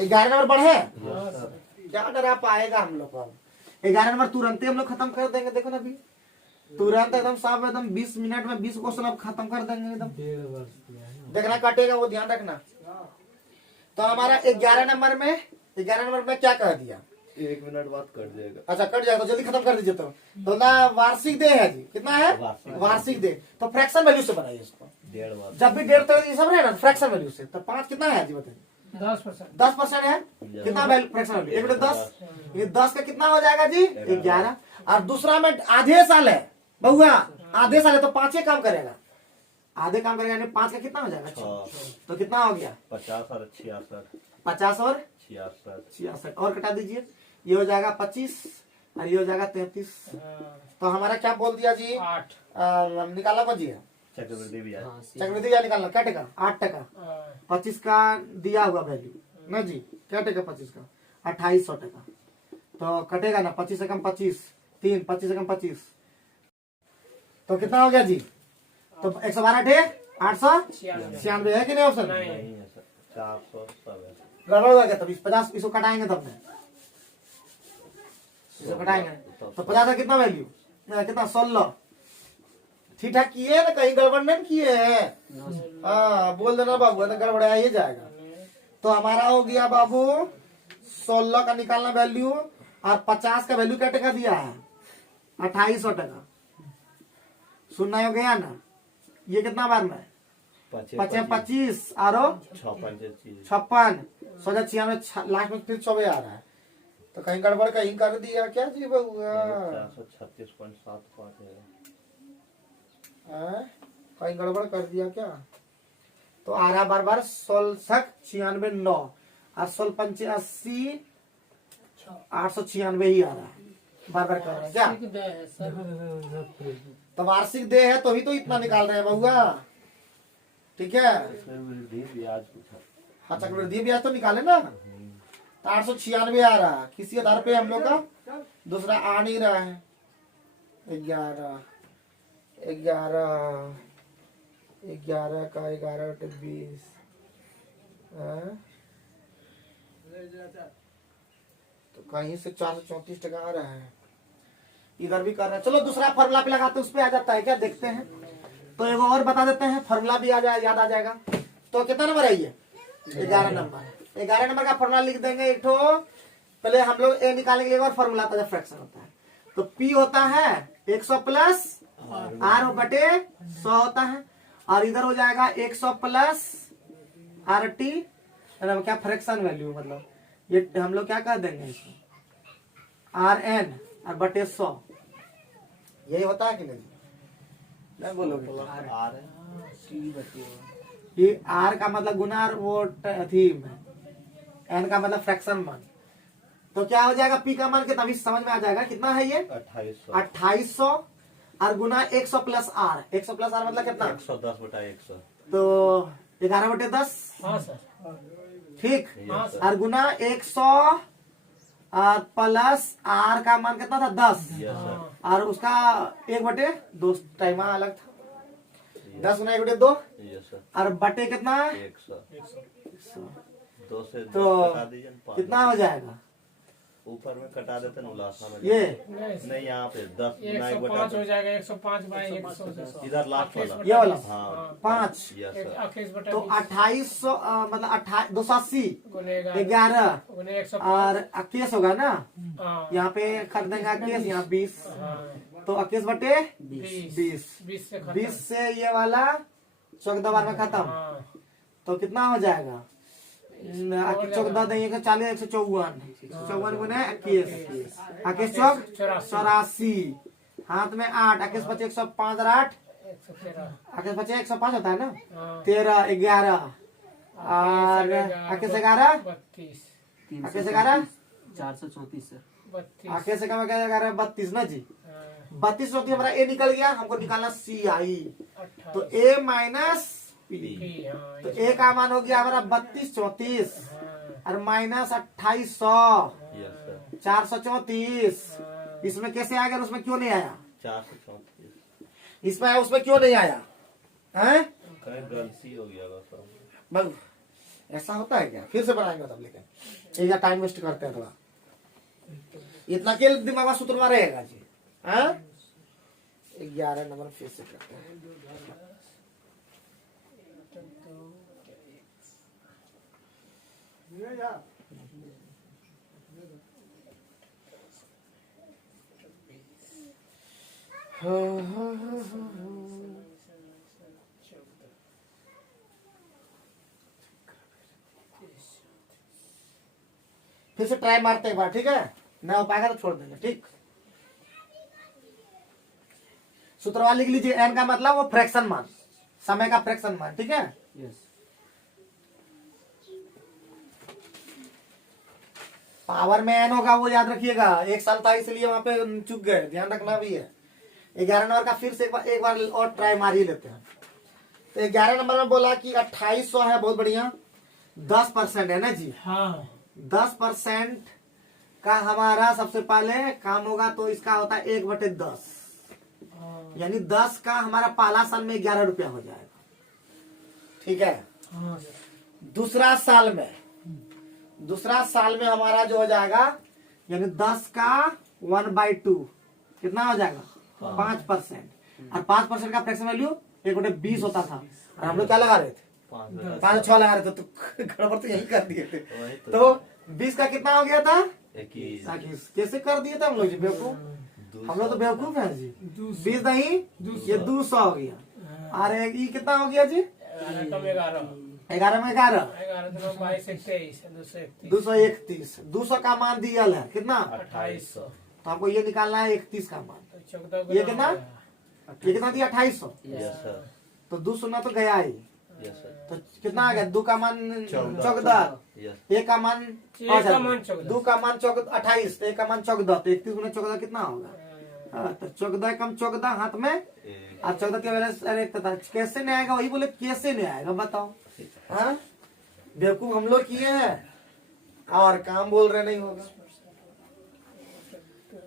11 नंबर बढ़े हाँ सर क्या डरा पाएगा हम लोग को। 11 नंबर तुरंत ही हम लोग खत्म कर देंगे। देखो ना अभी तुरंत एकदम साहब एकदम 20 मिनट में 20 क्वेश्चन अब खत्म कर देंगे एकदम। देखना कटेगा वो ध्यान रखना। तो हमारा 11 नंबर में क्या कह दिया? 1 मिनट बाद कट जाएगा। अच्छा कट जाएगा तो जल्दी खत्म कर दीजिए। तो ना वार्षिक दे है जी कितना है? वार्षिक दे तो फ्रैक्शन वैल्यू से बनाइए इसको। 1.5 बार जब भी 1.5 ये सब रहे ना फ्रैक्शन वैल्यू से। तो 5 कितना है जी बताइए? 10%। 10% है कितना वैल्यू फ्रैक्शन वैल्यू? 1 बटे 10 ये 10 का कितना हो जाएगा जी? 11। और दूसरा में आधे साल है बहुआ आधे साल है तो 5 ही काम करेगा। आधे काम करेगा यानी 5 का कितना हो जाएगा? 6 तो कितना हो गया? 50 और 66 50 और 66 और कटा दीजिए। ये हो जाएगा 25 और ये हो जाएगा 33। तो हमारा क्या बोल दिया जी? 8 निकालना बजिए चक्रवृद्धि ब्याज। चक्रवृद्धि ब्याज निकालना क्या टका? 8 टका। 25 का दिया हुआ वैल्यू ना जी क्या टका? 25 का 2800 टका। तो कटेगा ना 25 से कम 25 3 25 से कम 25 तो कितना हो गया जी? तो 112 थे 896 है कि नहीं ऑप्शन? नहीं। नहीं है सर 400 सब है। गड़बड़ हो गया। तब 50 इसको कटाएंगे तब में इसको कटाएंगे तो 50 का कितना वैल्यू? कितना? 16। ठीक ठाक किए ना कहीं गड़बड़ नहीं किए हैं? हाँ बोल देना बाबू तो गड़बड़ आ ही जाएगा। तो हमारा हो गया बाबू 16 का निकालना वैल्यू और 50 का वैल्यू क्या टका दिया है? 2800 टका। सुनना हो गया ना? ये कितना बार में? 25 और 56 96 लाख में फिर 96 आ रहा है। तो कहीं गड़बड़ कहीं कर दिया क्या जी बउआ? 436.75 कहीं गड़बड़ कर दिया क्या? तो आ रहा बार बार 16 96 9 और 16 85 896 ही आ रहा है। बार बार कर रहे हैं क्या? ठीक दे है सर। तो वार्षिक दे है तो ही तो इतना निकाल रहे हैं बहुआ। ठीक है चक्रवृद्धि ब्याज पूछा। हाँ चक्रवृद्धि ब्याज तो निकाले ना। तो 896 आ रहा है किसी आधार पे हम लोग का दूसरा आ नहीं रहा है। 11 का 11 बटे 20 तो कहीं से 434 टका आ रहा है। इधर भी कर रहे हैं। चलो दूसरा फॉर्मूला पे लगाते हैं उस पे आ जाता है क्या देखते हैं। तो एगो और बता देते हैं फॉर्मूला भी याद आ जाएगा। तो कितना नंबर है ये? 11 नंबर। 11 नंबर का फॉर्मूला लिख देंगे एक ठो। पहले हम लोग ए निकालने के लिए और फॉर्मूला आता है फ्रैक्शन होता है। तो पी होता है 100 प्लस आर बटे 100 होता है और इधर हो जाएगा 100 प्लस आर टी क्या फ्रैक्शन वैल्यू मतलब ये हम लोग क्या कर देंगे इसको आर एन और बटे 100 यही होता है कि नहीं बोलोगे? आर ये आर का मतलब गुना और वो थी एन का मतलब फ्रैक्शन मान। तो क्या हो जाएगा पी का मान के तभी समझ में आ जाएगा कितना है ये? 2800 और गुना 100 प्लस आर। 100 प्लस आर मतलब कितना? 110/100। तो 11 बटे 10 हाँ सर। ठीक। हाँ सर। और गुना 100 और प्लस आर का मान कितना था? 10 यस सर। और उसका 1 बटे 2 टाइम अलग था। 10 गुना 1 बटे 2 यस सर। और बटे कितना? 100 2 से तो 10 कटा दीजिए ना, 5 कितना हो जाएगा? ऊपर में कटा देते ना लास्ट में। ये नहीं सर। नहीं यहाँ पे 10 गुना 1 बटा 105 हो जाएगा 105 बाई 100 इधर लास्ट वाला। ये वाला हाँ 5 यस सर। 21 बटा तो 2800 मतलब 280 गुनेगा 11 गुने 100 और 21 होगा ना। हाँ यहाँ पे कर देंगे 21 यहाँ 20 हाँ तो 21 बटे 20 20 से खत्म। 20 से ये वाला 14 बार में खत्म। हाँ तो कितना हो जाएगा? 14 देंगे 40 154 54 गुने 21 21 चौक 84 हाथ में 8 21 25 105 और 8 113 21 25 105 होता है ना। हाँ 13 11 और 21 11 32 21 11 434 सर 32। आगे से कम क्या 32 ना जी। हाँ, 32 होती हमारा ए निकल गया, हमको निकालना सी आई। 28। तो ए माइनस पी, पी, हाँ, तो ए का मान हो गया हमारा 32 34 हाँ, और माइनस 2800 यस सर 434। हाँ, इसमें कैसे आ गया और उसमें क्यों नहीं आया? 434 इसमें आया उसमें क्यों नहीं आया है? कहीं गलती हो गया सर। बस ऐसा होता है क्या? फिर से बनाएंगे तब, लेकिन एक टाइम वेस्ट करते हैं थोड़ा। इतना के दिमाग में सूत्र में रहेगा जी। हाँ 11 नंबर फिर से करते हैं। फिर से ट्राई मारते एक बार, ठीक है? ना हो पाएगा तो छोड़ देंगे, ठीक? सूत्रवाल लिख लीजिए। एन का मतलब वो फ्रैक्शन मान, समय का फ्रैक्शन मान, ठीक है? यस। पावर में एन होगा वो याद रखिएगा। एक साल था इसलिए वहां पे चुक गए, ध्यान रखना भी है। 11 नंबर का फिर से एक बार और ट्राई मार ही लेते हैं। तो 11 नंबर में बोला कि 2800 है, बहुत बढ़िया। 10% है ना जी। हाँ, 10% का हमारा सबसे पहले काम होगा, तो इसका होता है 1/10, हाँ, यानी 10 का हमारा पहला साल में 11 रुपया हो जाएगा, ठीक है? हाँ, दूसरा साल में हमारा जो हो जाएगा, यानी 10 का 1/2 कितना हो जाएगा? 5%। और 5% का फ्रैक्शन वैल्यू 1/20 होता था, और हम लोग क्या लगा रहे थे? 5 6 लगा रहे थे, तो गड़बड़ तो यही कर दिए थे। वही तो 20 का कितना हो गया था? 21 कैसे कर दिए थे हम लोग जी बेवकूफ? हम लोग तो बेवकूफ है जी। 20 नहीं, 200 ये 200 हो गया। अरे ये कितना हो गया जी? 11 कम 11, 11 में 11 11 तो 22 23 231 231। 200 का मान दिया है कितना? 2800। तो हमको ये निकालना है 31 का मान। तो 14 ये कितना? ये कितना दिया? 2800। यस सर तो 200 ना तो गया ही, यस सर तो कितना आ गया? 2 का मान 14, यस 1 का मान एक का मान 14, 2 का मान 28, तो 1 का मान 14, तो 31 गुना 14 कितना होगा? हाँ, तो 14 कम 14 हाथ में, और 14 के वजह अरे कैसे नहीं आएगा? वही बोले कैसे नहीं आएगा बताओ? हाँ बेवकूफ हम लोग किए हैं और काम बोल रहे नहीं होगा।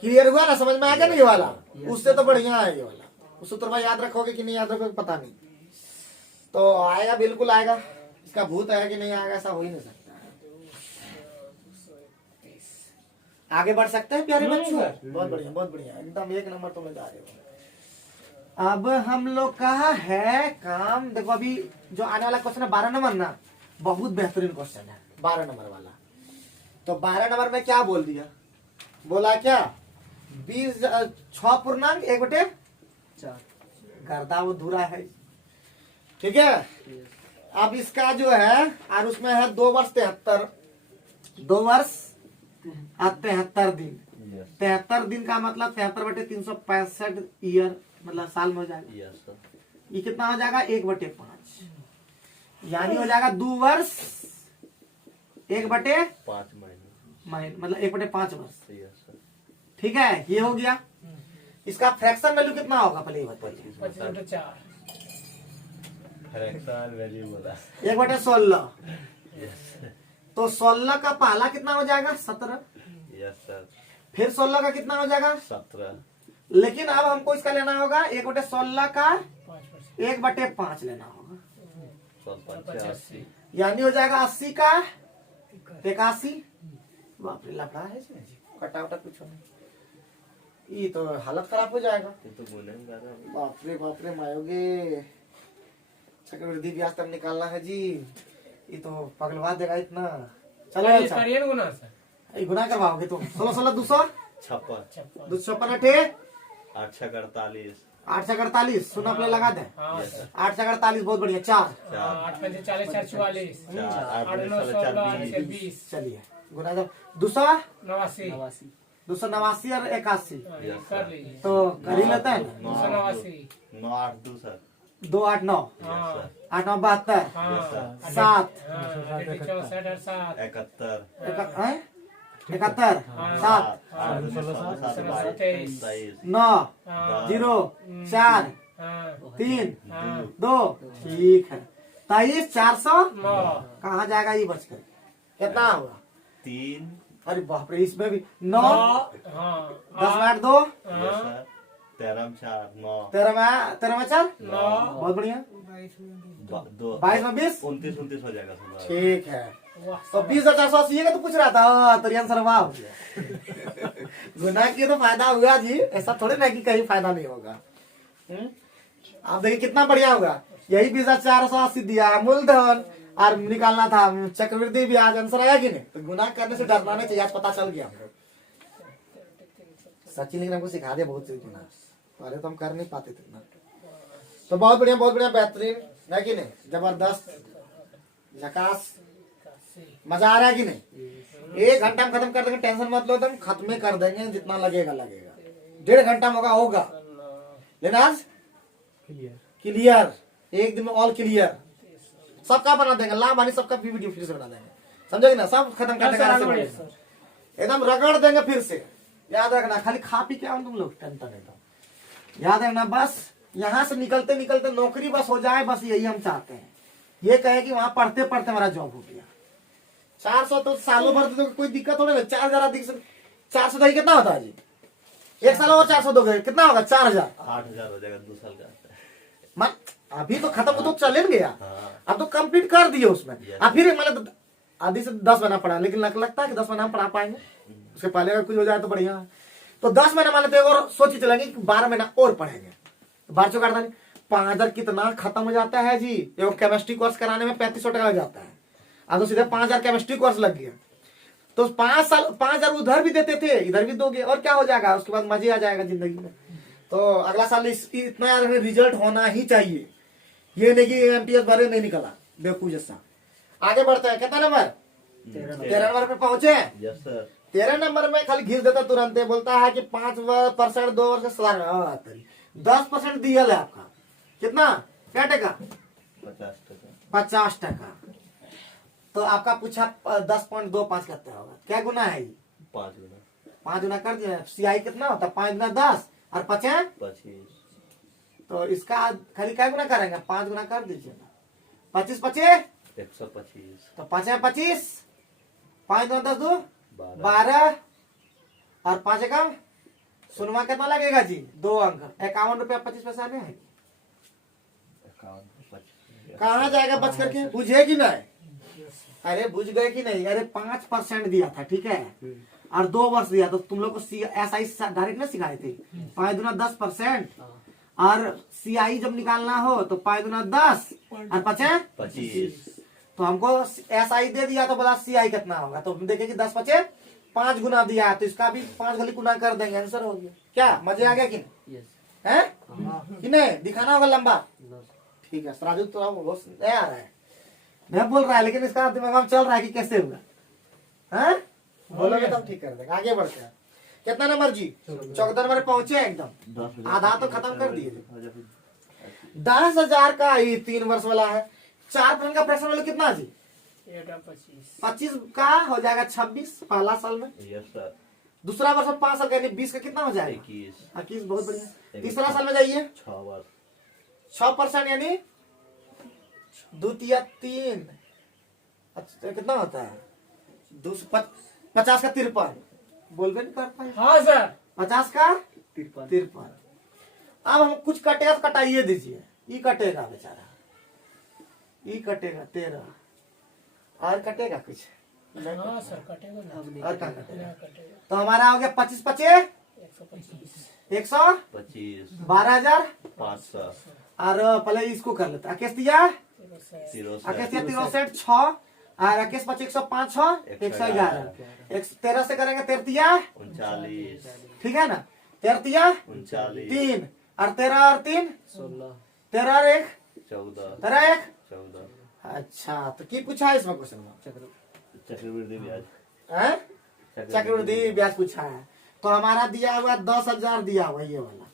क्लियर हुआ ना? समझ में आ गया ना ये वाला? उससे तो बढ़िया है ये वाला। उस सूत्र में याद रखोगे कि नहीं याद रखोगे पता नहीं, तो आएगा, बिल्कुल आएगा। इसका भूत है कि नहीं आएगा? ऐसा हो ही नहीं सकता। आगे बढ़ सकते हैं प्यारे बच्चों? बहुत बढ़िया, बहुत बढ़िया, एकदम 1 नंबर तुम जा रहे हो। अब हम लोग का है काम, देखो अभी जो आने वाला क्वेश्चन है 12 नंबर ना, बहुत बेहतरीन क्वेश्चन है 12 नंबर वाला। तो 12 नंबर में क्या बोल दिया? बोला क्या? 20 6 पूर्णांक 1/4 गर्दा वो धुरा है, ठीक है? अब इसका जो है, और उसमें है 2 वर्ष 73, 2 वर्ष 73 दिन। यस 73 दिन का मतलब 73/365 ईयर, मतलब साल में हो जाएगा। यस सर ये कितना हो जाएगा? 1/5, यानी हो जाएगा 2 वर्ष 1/5 5 महीने मतलब 1/5 वर्ष, यस सर ठीक है? ये हो गया। इसका फ्रैक्शन वैल्यू कितना होगा पहले ये बताइए? 25/4, फ्रैक्शन वैल्यू बोला 1/16, यस तो 16 का पहला कितना हो जाएगा? 17, यस सर फिर 16 का कितना हो जाएगा? 17 लेकिन अब हमको इसका लेना होगा 1/16 का 5%, 1/5 लेना होगा, 85 यानी हो जाएगा 80 का 81। बाप रे लफड़ा है इसमें जी, कटा वटा कुछ नहीं, ये तो हालत खराब हो जाएगा। ये तो गुनहगार है। बाप रे मायोगे, चक्रवृद्धि ब्याज तब निकालना है जी, ये तो पगलवा देगा इतना। चलो ये अच्छा, करिए ना गुना सर। ये गुना करवाओगे तुम? 16 200 56 256 अठे 8 6 48 8 से 48 सुना अपने लगा दे। हाँ यस सर, सर 8 से 48 बहुत बढ़िया। 4 8 5 40 4 44 4 8 9 16 8 6 20 चलिए गुना दो। 200 89 289 और 81 कर लीजिए। तो कर ही लेते हैं ना। 289 9 8 2 सर 2 8 9 हाँ 8 9 72 हाँ 7 64 और 7 71 हैं 71 7 23 9 हाँ, 0 4 हाँ, 3 हाँ, 2 ठीक है 23 400 9 कहाँ जाएगा ये बचकर कितना होगा 3 अरे बाप रे इसमें भी 9 हाँ 10 में 8 2 यस सर 13 में 4 9 13 में 4 9 बहुत बढ़िया 2 22 में 20 29 29 हो जाएगा सर ठीक है वाह तो 20,480 का तो पूछ रहा था तो आंसर वाह हो गया गुना किए तो फायदा हुआ जी ऐसा थोड़े ना कि कहीं फायदा नहीं होगा आप देखिए कितना बढ़िया होगा यही 20,480 दिया मूलधन और निकालना था चक्रवृद्धि ब्याज आंसर आया कि नहीं तो गुना करने से डरना नहीं चाहिए आज पता चल गया हमको सचिन लेकिन हमको सिखा दिया बहुत चीज गुना पहले तो हम कर नहीं पाते थे इतना तो बहुत बढ़िया बेहतरीन है कि नहीं जबरदस्त झकास मजा आ रहा है कि नहीं 1 घंटा में खत्म कर देंगे टेंशन मत लो तुम खत्म ही कर देंगे जितना लगेगा 1.5 घंटा में होगा लेकिन आज क्लियर एक दिन में ऑल क्लियर सबका बना देंगे लाभ हानि सबका वीडियो फिर से बना देंगे समझोगे ना सब खत्म कर देंगे एकदम रगड़ देंगे फिर से याद रखना खाली खा पी के आओ तुम लोग टेंशन नहीं याद रखना बस यहाँ से निकलते निकलते नौकरी बस हो जाए बस यही हम चाहते हैं ये कहे कि वहां पढ़ते पढ़ते हमारा जॉब हो गया 400 तो सालों भर तो कोई दिक्कत थोड़ी ना 4,000 अधिक से 400 दही कितना होता है जी एक साल और 400 दोगे कितना होगा 4,000 8,000 हो जाएगा 2 साल का मत अभी तो खत्म तो चले गया हाँ। अब तो कंप्लीट कर दिए उसमें Yes. अब फिर मतलब आधी से 10 महीना पढ़ा लेकिन लगता है कि 10 महीना हम पढ़ा पाएंगे उसके पहले अगर कुछ हो जाए तो बढ़िया है तो 10 महीना मान लेते और सोच के चलेंगे कि 12 महीना और पढ़ेंगे 12 काटता नहीं 5,000 कितना खत्म हो जाता है जी एवं केमिस्ट्री कोर्स कराने में 3500 टका लग जाता है अब तो सीधे 5,000 केमिस्ट्री कोर्स लग गया तो 5,000 उधर भी देते थे इधर भी दोगे और क्या हो जाएगा उसके बाद मजे आ जाएगा जिंदगी में तो अगला साल इतना रिजल्ट होना ही चाहिए ये नहीं कि एमटीएस भरे नहीं निकला बेवकूफ जैसा आगे बढ़ते हैं कितना नंबर 13 नंबर पे पहुंचे यस सर 13 नंबर में खाली घिस देता तुरंत बोलता है कि 5% 2 वर्ष का 10% दिया है आपका कितना क्या टका 50 टका तो आपका पूछा 10.25 कितना होगा क्या गुना है ये 5 गुना कर दिया सीआई कितना होता है 5 गुना 10 और 50 25 तो इसका खाली क्या गुना करेंगे 5 गुना कर दीजिए ना 25 25 125 तो 25 5 गुना 10 2 12 और 5 एकम सुनवा कितना लगेगा जी 2 अंक 51 रुपया 25 पैसा नहीं है कहाँ जाएगा बच करके बुझे कि नहीं अरे बुझ गए कि नहीं अरे 5% दिया था ठीक है और 2 वर्ष दिया तो तुम लोग को SI डायरेक्ट ना सिखाए थे 5 गुना 10% और CI जब निकालना हो तो 5 गुना 10 और 25 तो हमको SI दे दिया तो बता CI कितना होगा तो देखें कि 10 25 5 गुना दिया है तो इसका भी 5 गली गुना कर देंगे आंसर हो गया क्या मजे आ गया कि नहीं है कि नहीं दिखाना होगा लंबा ठीक है राजू तो नहीं आ रहा है मैं बोल रहा है लेकिन इसका दिमाग में चल रहा है कि कैसे होगा हैं बोलोगे तो ठीक कर देंगे आगे बढ़ते हैं कितना नंबर जी 14 नंबर पहुंचे एकदम आधा तो खत्म कर दिए 10,000 का ही 3 वर्ष वाला है 4% का प्रश्न वाले कितना जी 25 का हो जाएगा 26 पहला साल में यस सर दूसरा वर्ष में 5 साल का यानी 20 का कितना हो जाएगा 21 बहुत बढ़िया तीसरा साल में जाइए 6 वर्ष 6% यानी द्वितीय 3 अच्छा कितना होता है 50 का 53 बोलबे नहीं कर पाए हाँ सर 50 का 53 अब हम कुछ कटेगा तो कटाइए दीजिए ये कटेगा बेचारा ये कटेगा 13 और कटेगा कुछ हाँ सर कटेगा ना और क्या कटेगा ना कटेगा तो हमारा हो गया 25 25 125 100 25 12,000 500 और पहले इसको कर लेते अकेश दिया अकेश दिया 63 6 और अकेश 25 105 6 111 13 से करेंगे 33 39 ठीक है ना 33 39 3 और 13 और 3 13 और 1 14 13 1 14 अच्छा तो की पूछा है इसमें क्वेश्चन में चक्रवृद्धि ब्याज हैं? चक्रवृद्धि ब्याज पूछा है तो हमारा दिया हुआ 10,000 दिया हुआ ये वाला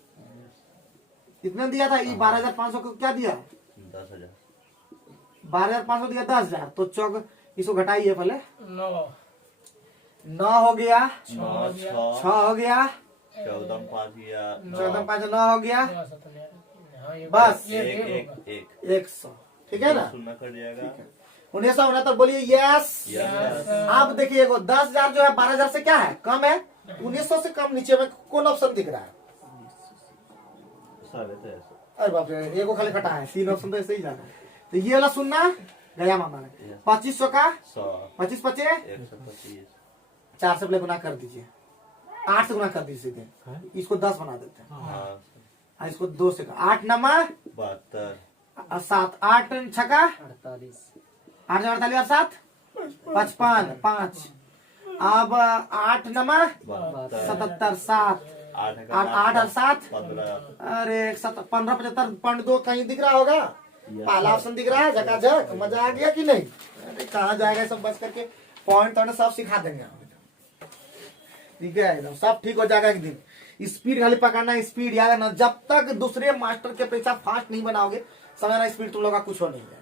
कितना दिया था ये 12,500 को क्या दिया 10,000 12,500 दिया 10,000 तो चौक इसको घटाइए पहले 9 9 हो गया, 9 6 6 हो गया, 14 5 गया 14 5 9 हो गया, हाँ, बस। ये एक होगा। 100। ठीक है ना? सुनना कट जाएगा 1969 बोलिए यस। यस अब देखिए 10,000 जो है 12,000 से क्या है, कम है। 1900 से कम नीचे में कौन ऑप्शन दिख रहा है? सारे तो ऐसे अरे बाप रे, एक को खाली कटा है, 3 ऑप्शन तो ऐसे ही जाना है। तो ये वाला सुनना गया मामा ने। 2500 का 100 25 25 125 4 से पहले गुना कर दीजिए, 8 से गुना कर दीजिए सीधे। इसको 10 बना देते हैं। हाँ और इसको 2 से 8 नमा 72 7 8 छका 48 8 48 और 7 55 5। अब 8 नमा 72 77 7 8 8 और 7 15 अरे 15 75 पॉइंट 2 कहीं दिख रहा होगा? पहला ऑप्शन दिख रहा है झकाझक। मजा आ गया कि नहीं? अरे कहाँ जाएगा सब, बस करके पॉइंट तो सब सिखा देंगे। ठीक है, एकदम सब ठीक हो जाएगा एक दिन। स्पीड खाली पकड़ना, स्पीड याद रखना। जब तक दूसरे मास्टर के अपेक्षा फास्ट नहीं बनाओगे, समझना स्पीड तुम लोग का कुछ हो नहीं है।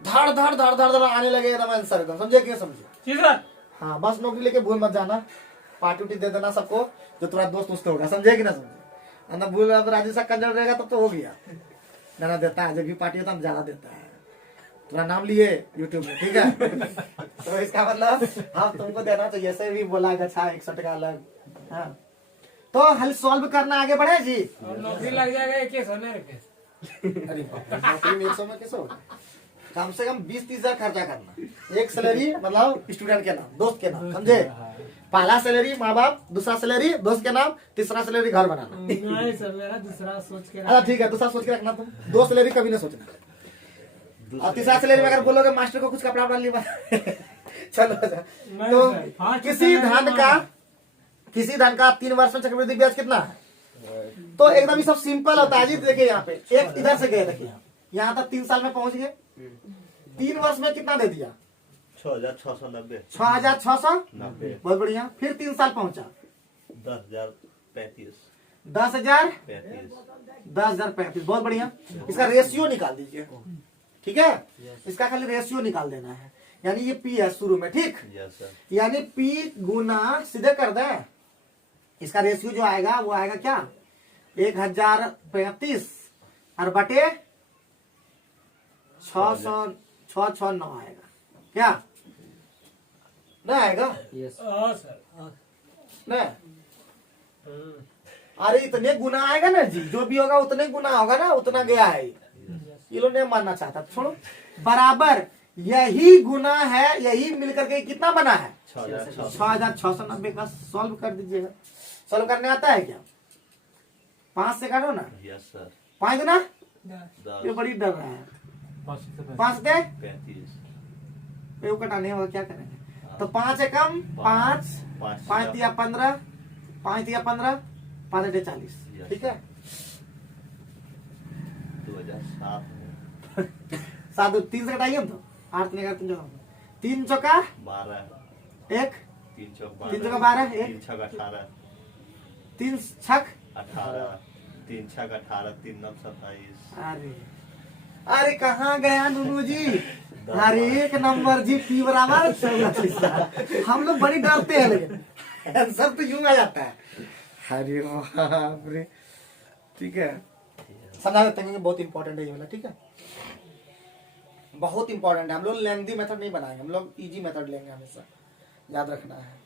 धड़ धड़ धड़ धड़ धड़ आने लगे एकदम आंसर, एकदम समझे कि समझे? जी सर। हाँ, बस नौकरी लेके भूल मत जाना। पार्टी उटी दे देना सबको जो तुम्हारा दोस्त उस्त होगा, समझे कि ना समझे? अंदर भूल अब राजू सा कंजर रहेगा तब तो हो गया। गाना देता है, जब भी पार्टी होता है ज्यादा देता है। तुम्हारा नाम लिए यूट्यूब में, ठीक है? तो इसका मतलब हम तुमको देना चाहिए। ऐसे भी बोला अच्छा 61 का अलग। हाँ, तो हल सॉल्व करना आगे बढ़े जी। और नौकरी लग जाएगा 21 होने रुपये। अरे बाप रे, नौकरी में 100 में कैसे होगा? कम से कम 20-30 हजार खर्चा करना। एक सैलरी मतलब स्टूडेंट के नाम, दोस्त के नाम, समझे? पहला सैलरी माँ बाप, दूसरा सैलरी दोस्त के नाम, तीसरा सैलरी घर बनाना। नहीं सर, मेरा दूसरा सोच के अच्छा ठीक है, दूसरा सोच के रखना तुम। 2 सैलरी कभी नहीं सोचना। और तीसरा सैलरी में अगर बोलोगे मास्टर को कुछ कपड़ा डाल लिया चलो अच्छा। तो हाँ, किसी धन का 3 वर्ष में चक्रवृद्धि ब्याज कितना है? तो एकदम ही सब सिंपल होता है जी। देखिए यहाँ पे एक इधर से गए, देखिए यहाँ तक 3 साल में पहुंच गए। 3 वर्ष में कितना दे दिया? 6690 6690। बहुत बढ़िया। फिर 3 साल पहुंचा 10,035 10,035। 10,035 बहुत बढ़िया। इसका रेशियो निकाल दीजिए, ठीक है? इसका खाली रेशियो निकाल देना है। यानी ये पी है शुरू में, ठीक? यस सर यानी पी गुना सीधे कर दे। इसका रेशियो जो आएगा वो आएगा क्या? 1035 और बटे 669 आएगा क्या? नहीं आएगा? यस हाँ सर। नहीं। अरे इतने गुना आएगा ना जी, जो भी होगा उतने गुना होगा ना, उतना गया है। ये लोग नहीं मानना चाहता, छोड़ो। बराबर यही गुना है, यही मिलकर के कितना बना है? 6,690 का सॉल्व कर दीजिएगा। सॉल्व करने आता है क्या? 5 से काटो ना। यस सर 5 गुना, 10 ये बड़ी डर रहा है। 5 दे 35 वो कटाने होगा, क्या करेंगे? तो 5 से कम 5 5 दिया 15 5 दिया 15 5 दिया 40। ठीक है, 2007 में 7 3 से कटाइए तो 8 3 चौका 12 1 3 चौक 3 चौका 12 3 1 छक 18 3 छक 18 3 छक 18 3 9 27 अरे अरे कहाँ गया नूनू जी? अरे 1 नंबर जी, पी बराबर 14। हम लोग बड़ी डरते हैं लेकिन आंसर तो यूं आ जाता है। अरे बाप रे, ठीक है समझा देते हैं। बहुत इंपॉर्टेंट है ये वाला, ठीक है? बहुत इंपॉर्टेंट है। हम लोग लेंथी मेथड नहीं बनाएंगे, हम लोग इजी मेथड लेंगे हमेशा, याद रखना है।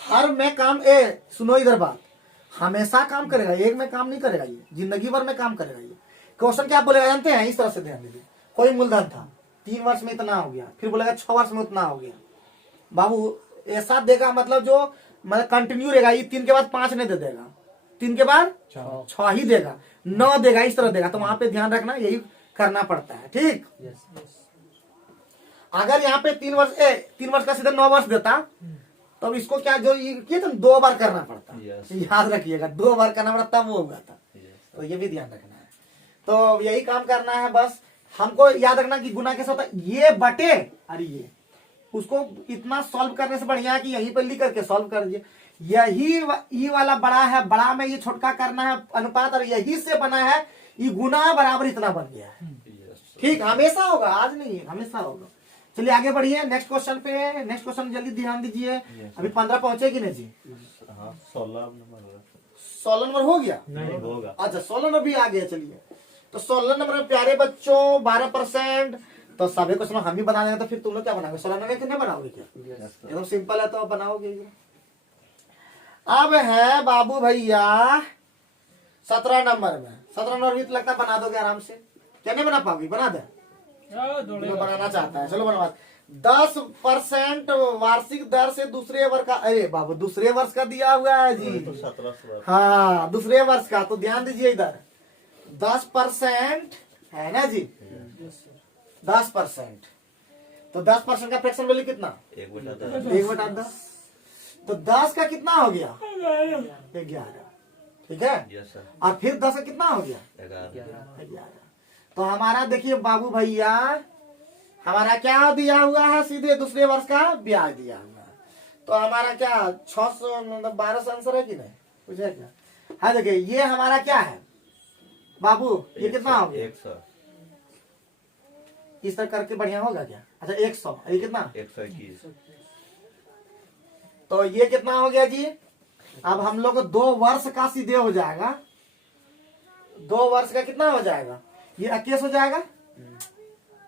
हर में काम सुनो इधर बात, हमेशा काम करेगा, एक में काम नहीं करेगा, ये जिंदगी भर में काम करेगा। ये क्वेश्चन क्या बोलेगा जानते हैं? इस तरह से ध्यान दीजिए। कोई मूलधन था, 3 वर्ष में इतना हो गया, फिर बोलेगा 6 वर्ष में उतना हो गया। बाबू ऐसा देगा मतलब जो मतलब कंटिन्यू रहेगा। ये 3 के बाद 5 नहीं दे देगा, 3 के बाद 6 ही देगा, 9 देगा, इस तरह देगा। तो वहां पे ध्यान रखना, यही करना पड़ता है, ठीक? यस अगर यहाँ पे 3 वर्ष का सीधा 9 वर्ष देता, तो इसको क्या जो किया था 2 बार करना पड़ता। Yes. याद रखिएगा, 2 बार करना पड़ता, तब वो हुआ था। तो ये भी ध्यान रखना है। तो यही काम करना है बस। हमको याद रखना कि गुना कैसे होता है, ये बटे अरे ये, उसको इतना सॉल्व करने से बढ़िया है कि यहीं पर लिख करके सॉल्व कर दीजिए। यही वाला बड़ा है, बड़ा में ये छोटका करना है अनुपात, और यही से बना है ये गुना बराबर इतना बन गया है। ठीक, हमेशा होगा, आज नहीं है, हमेशा होगा। चलिए आगे बढ़िए नेक्स्ट क्वेश्चन पे। नेक्स्ट क्वेश्चन जल्दी ध्यान दीजिए। अभी 15 पहुंचे कि नहीं जी? हाँ 16 नंबर होगा। 16 नंबर हो गया? नहीं होगा। अच्छा 16 नंबर भी आ गया। चलिए तो 16 नंबर में प्यारे बच्चों 12%। तो सभी क्वेश्चन हम ही बना देंगे तो फिर तुम लोग क्या बनाओगे? 16 नंबर कितने बनाओगे क्या? एकदम सिंपल है तो बनाओगे। अब है बाबू भैया 17 नंबर में। 17 नंबर भी तो लगता है बना दोगे आराम से। क्या नहीं बना पाओगे? बना दे। जो बनाना चाहता है चलो बनवा। 10% वार्षिक दर से दूसरे वर्ष का। अरे बाबू दूसरे वर्ष का दिया हुआ है जी। तो 17 हाँ दूसरे वर्ष का। तो ध्यान दीजिए इधर 10% है ना जी। 10%। तो 10% का फ्रैक्शन वैल्यू कितना? 1/10। 1/10। तो 10 का कितना हो गया? 11। ठीक है। Yes sir. और फिर 10 का कितना हो गया? 11। तो हमारा देखिए बाबू भैया हमारा क्या दिया हुआ है? सीधे दूसरे वर्ष का ब्याज दिया हुआ है। तो हमारा क्या 600 मतलब 1200 आंसर है कि नहीं? कुछ है क्या? हाँ देखिए ये हमारा क्या है बाबू? ये कितना हो गया? 100। इस तरह करके बढ़िया होगा क्या? अच्छा 100। ये कितना? 121। तो ये कितना हो गया जी? अब हम लोग को 2 वर्ष का सीधे हो जाएगा। 2 वर्ष का कितना हो जाएगा? ये 21 हो जाएगा।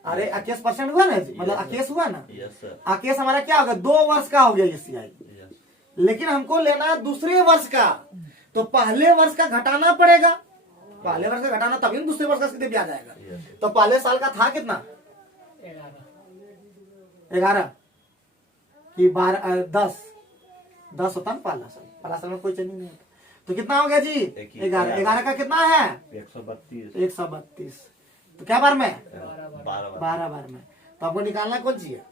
अरे 21% हुआ ना जी? मतलब 21 हुआ ना? Yes sir. 21 हमारा क्या होगा? 2 वर्ष का हो गया ये CI। यस। लेकिन हमको लेना है दूसरे वर्ष का। तो पहले वर्ष का घटाना पड़ेगा। पहले वर्ष का घटाना तभी दूसरे वर्ष का सीधे ब्याज आएगा। यस। तो पहले साल का था कितना? 11 कि 12 10 होता ना पहला साल। पहला साल में कोई चेंज नहीं होता। तो कितना हो गया जी? 11। 11 का कितना है? 132। 132। तो क्या बार में? 12 बार में। तो आपको निकालना कौन सी है?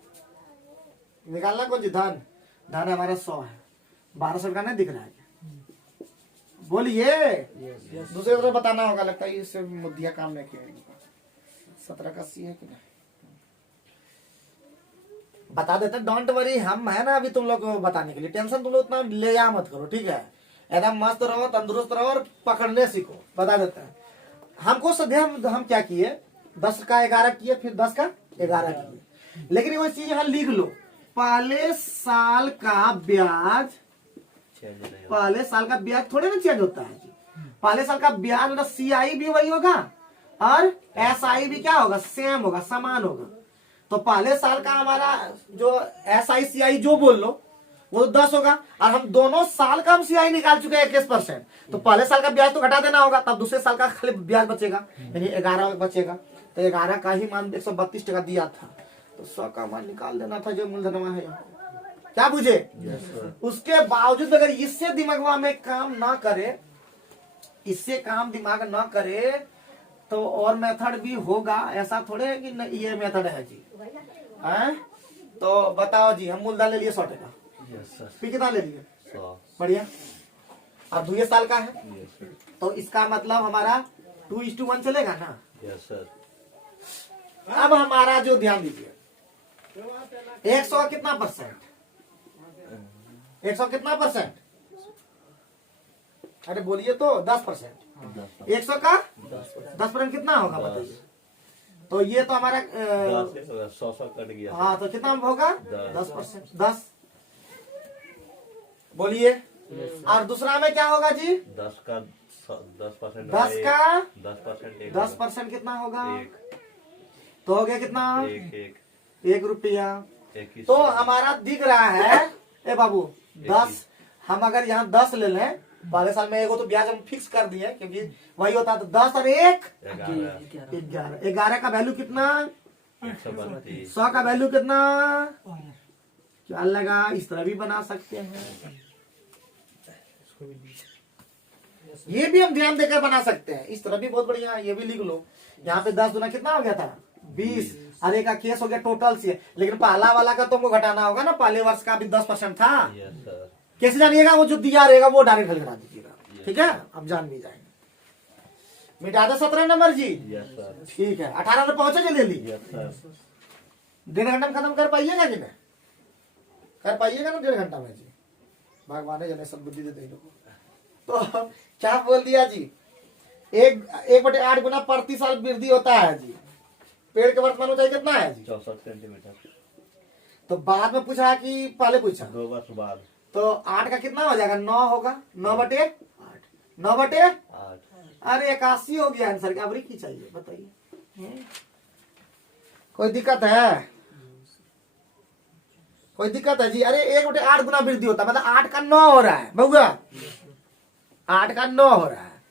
निकालना कौन सी? धन। धन हमारा 100 है। 1200 का नहीं दिख रहा है क्या? बोलिए। दूसरे तरफ बताना होगा। लगता है इससे मुद्दिया काम नहीं किया। 17 का सी है कि नहीं बता देते। डोंट वरी हम है ना अभी तुम लोग को बताने के लिए। टेंशन तुम लोग उतना ले या मत करो। ठीक है एकदम मस्त रहो तंदुरुस्त रहो और पकड़ने सीखो। बता देते हैं हमको सध्या हम क्या किए 10 का 11 किए फिर 10 का 11 किए। लेकिन वो चीज यहाँ लिख लो। पहले साल का ब्याज चेंज नहीं होगा। पहले साल का ब्याज थोड़े ना चेंज होता है जी। पहले साल का ब्याज मतलब CI भी वही होगा और SI भी क्या होगा? सेम होगा समान होगा। तो पहले साल का हमारा जो SI CI जो बोल लो वो 10 होगा। और हम दोनों साल का हम CI निकाल चुके हैं 21%। तो पहले साल का ब्याज तो घटा देना होगा। तब दूसरे साल का खाली ब्याज बचेगा यानी 11 बचेगा। तो 11 का ही मान 132 टका दिया था। तो 100 का मान निकाल देना था जो मूलधनवा है यहाँ। क्या बुझे? Yes sir. उसके बावजूद अगर इससे दिमाग में काम ना करे इससे काम दिमाग ना करे तो और मेथड भी होगा। ऐसा थोड़े है कि नहीं ये मेथड है जी। हैं? तो बताओ जी हम मूलधन ले लिए 100 टका। Yes sir. फिर कितना ले लिए? 100। बढ़िया। अब 2 साल का है यस सर। तो इसका मतलब हमारा 2:1 चलेगा ना। Yes sir. अब हमारा जो ध्यान दीजिए 100 का कितना परसेंट? 100 कितना परसेंट? अरे बोलिए तो 10%। 100 का 10% कितना होगा बताइए? तो ये तो हमारा 100 कट गया। हाँ तो कितना होगा? 10। 10%। 10 बोलिए। और दूसरा में क्या होगा जी? 10 का 10%। 10 का 10%। 10% कितना होगा? 1। तो हो गया कितना? 1 रुपया। 21। तो हमारा दिख रहा है ए बाबू 10। हम अगर यहाँ 10 ले लें पहले साल में एगो तो ब्याज हम फिक्स कर दिए क्योंकि वही होता है। तो 10 और 1 11। 11 का वैल्यू कितना? 132। 100 का वैल्यू कितना? क्या लगा? इस तरह भी बना सकते हैं। ये भी हम ध्यान देकर बना सकते हैं। इस तरह भी बहुत बढ़िया है। ये भी लिख लो। यहाँ पे 10 दुना कितना हो गया था? 20। और एक का केस हो गया टोटल से। लेकिन पहला वाला का तुमको घटाना होगा ना। पहले वर्ष का भी 10% था। Yes sir. कैसे जानिएगा? वो जो दिया रहेगा वो डायरेक्ट हल करा दीजिएगा। ठीक है अब जान भी जाएंगे। मिटा दो 17 नंबर जी। Yes sir. ठीक है 18 में पहुंचे जल्दी। Yes sir. 1.5 घंटा में खत्म कर पाइएगा कि नहीं? कर पाइएगा ना 1.5 घंटा में जी? भगवान जाने सब बुद्धि देते हैं लोगों। तो क्या बोल दिया जी? 1/8 गुना प्रति साल वृद्धि होता है जी। पेड़ के वर्तमान ऊंचाई कितना है जी? 64 सेंटीमीटर। तो बाद में पूछा कि पहले पूछा? 2 वर्ष बाद। तो 8 का कितना हो जाएगा? 9 होगा। 9/8 9/8 8। अरे 81 हो गया आंसर। क्या अबरी की चाहिए बताइए? कोई दिक्कत है? कोई दिक्कत है जी? अरे 1/8 गुना वृद्धि होता है, मतलब 8 का 9 हो रहा है बउआ। 8 का 9 हो रहा है।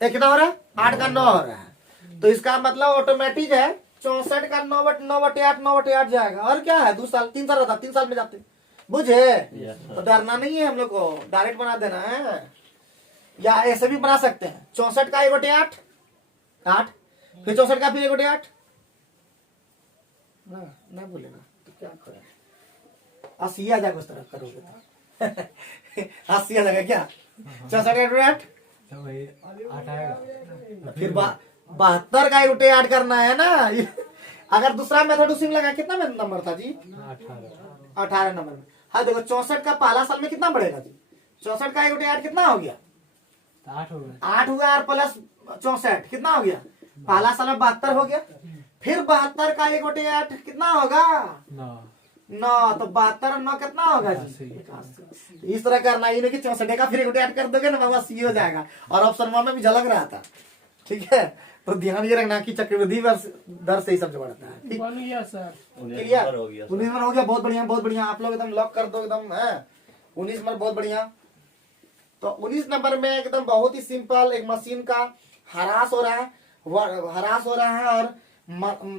ये कितना हो रहा है? 8 का 9 हो रहा है। तो इसका मतलब ऑटोमेटिक है 64 का 9/8 जाएगा। और क्या है? 2 साल 3 साल रहता, 3 साल में जाते। बुझे? Yes, sir. तो डरना नहीं है हम लोग को, डायरेक्ट बना देना है। या ऐसे भी बना सकते हैं 64 का 1/8 8, फिर 64 का फिर 1/8 ना बोलेगा तो क्या करें? 80 आ जाएगा उस तरह करोगे तो 80 आ जाएगा क्या? 64 का 1/8 फिर 72 का 1/8 करना है ना। अगर दूसरा मेथड उसी में लगा, कितना नंबर था जी? 18 नंबर में। हाँ देखो 64 का पहला साल में कितना बढ़ेगा जी? 64 का 1/8 कितना हो गया? 8 हुआ और प्लस 64 कितना हो गया? पहला साल में 72 हो गया। फिर 72 का 1/8 कितना होगा? 9। तो 72 और 9 कितना होगा जी? 81। इस तरह करना, ये नहीं कि 64 का फिर 1/8 कर दोगे ना बाबा, 80 हो जाएगा। और ऑप्शन 1 में भी झलक रहा था। ठीक है, तो ध्यान ये रखना कि चक्रवृद्धि दर से ही समझ बढ़ता है। ठीक, बन गया सर। 19 क्लियर? नंबर हो गया। 19 नंबर हो गया। बहुत बढ़िया, बहुत बढ़िया। आप लोग एकदम लॉक कर दो एकदम है। 19 नंबर बहुत बढ़िया। तो 19 नंबर में एकदम बहुत ही सिंपल, एक मशीन का हरास हो रहा है, और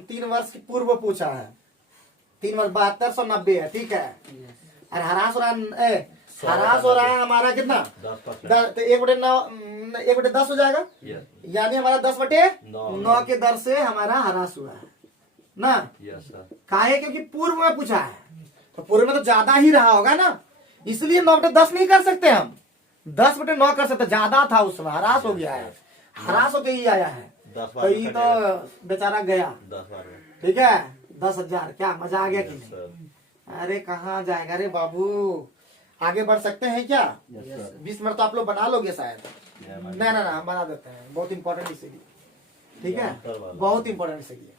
3 वर्ष की पूर्व पूछा है। 3 वर्ष 7290 है। ठीक है, और हरास हो रहा है हमारा कितना? 10%। तो 1/10 हो जाएगा। Yes, यानी हमारा 10/9 9 के दर से हमारा हरास हुआ है ना। Yes, sir. काहे? क्योंकि पूर्व में पूछा है, तो पूर्व में तो ज्यादा ही रहा होगा ना, इसलिए 9/10 नहीं कर सकते हम, 10/9 कर सकते। ज्यादा था उसमें, हरास हो गया है, हरास होके ही आया है। 10 तो बार ये तो बेचारा गया। 10 बार में। ठीक है, 10,000। क्या मजा आ गया कि Yes, नहीं? sir. अरे कहाँ जाएगा रे बाबू? आगे बढ़ सकते हैं क्या? Yes, sir. 20 मिनट तो आप लोग बना लोगे शायद। Yeah, man. ना ना ना, हम बना देते हैं, बहुत इंपॉर्टेंट इसीलिए। ठीक है, अंतर वाला। बहुत इंपॉर्टेंट इसीलिए।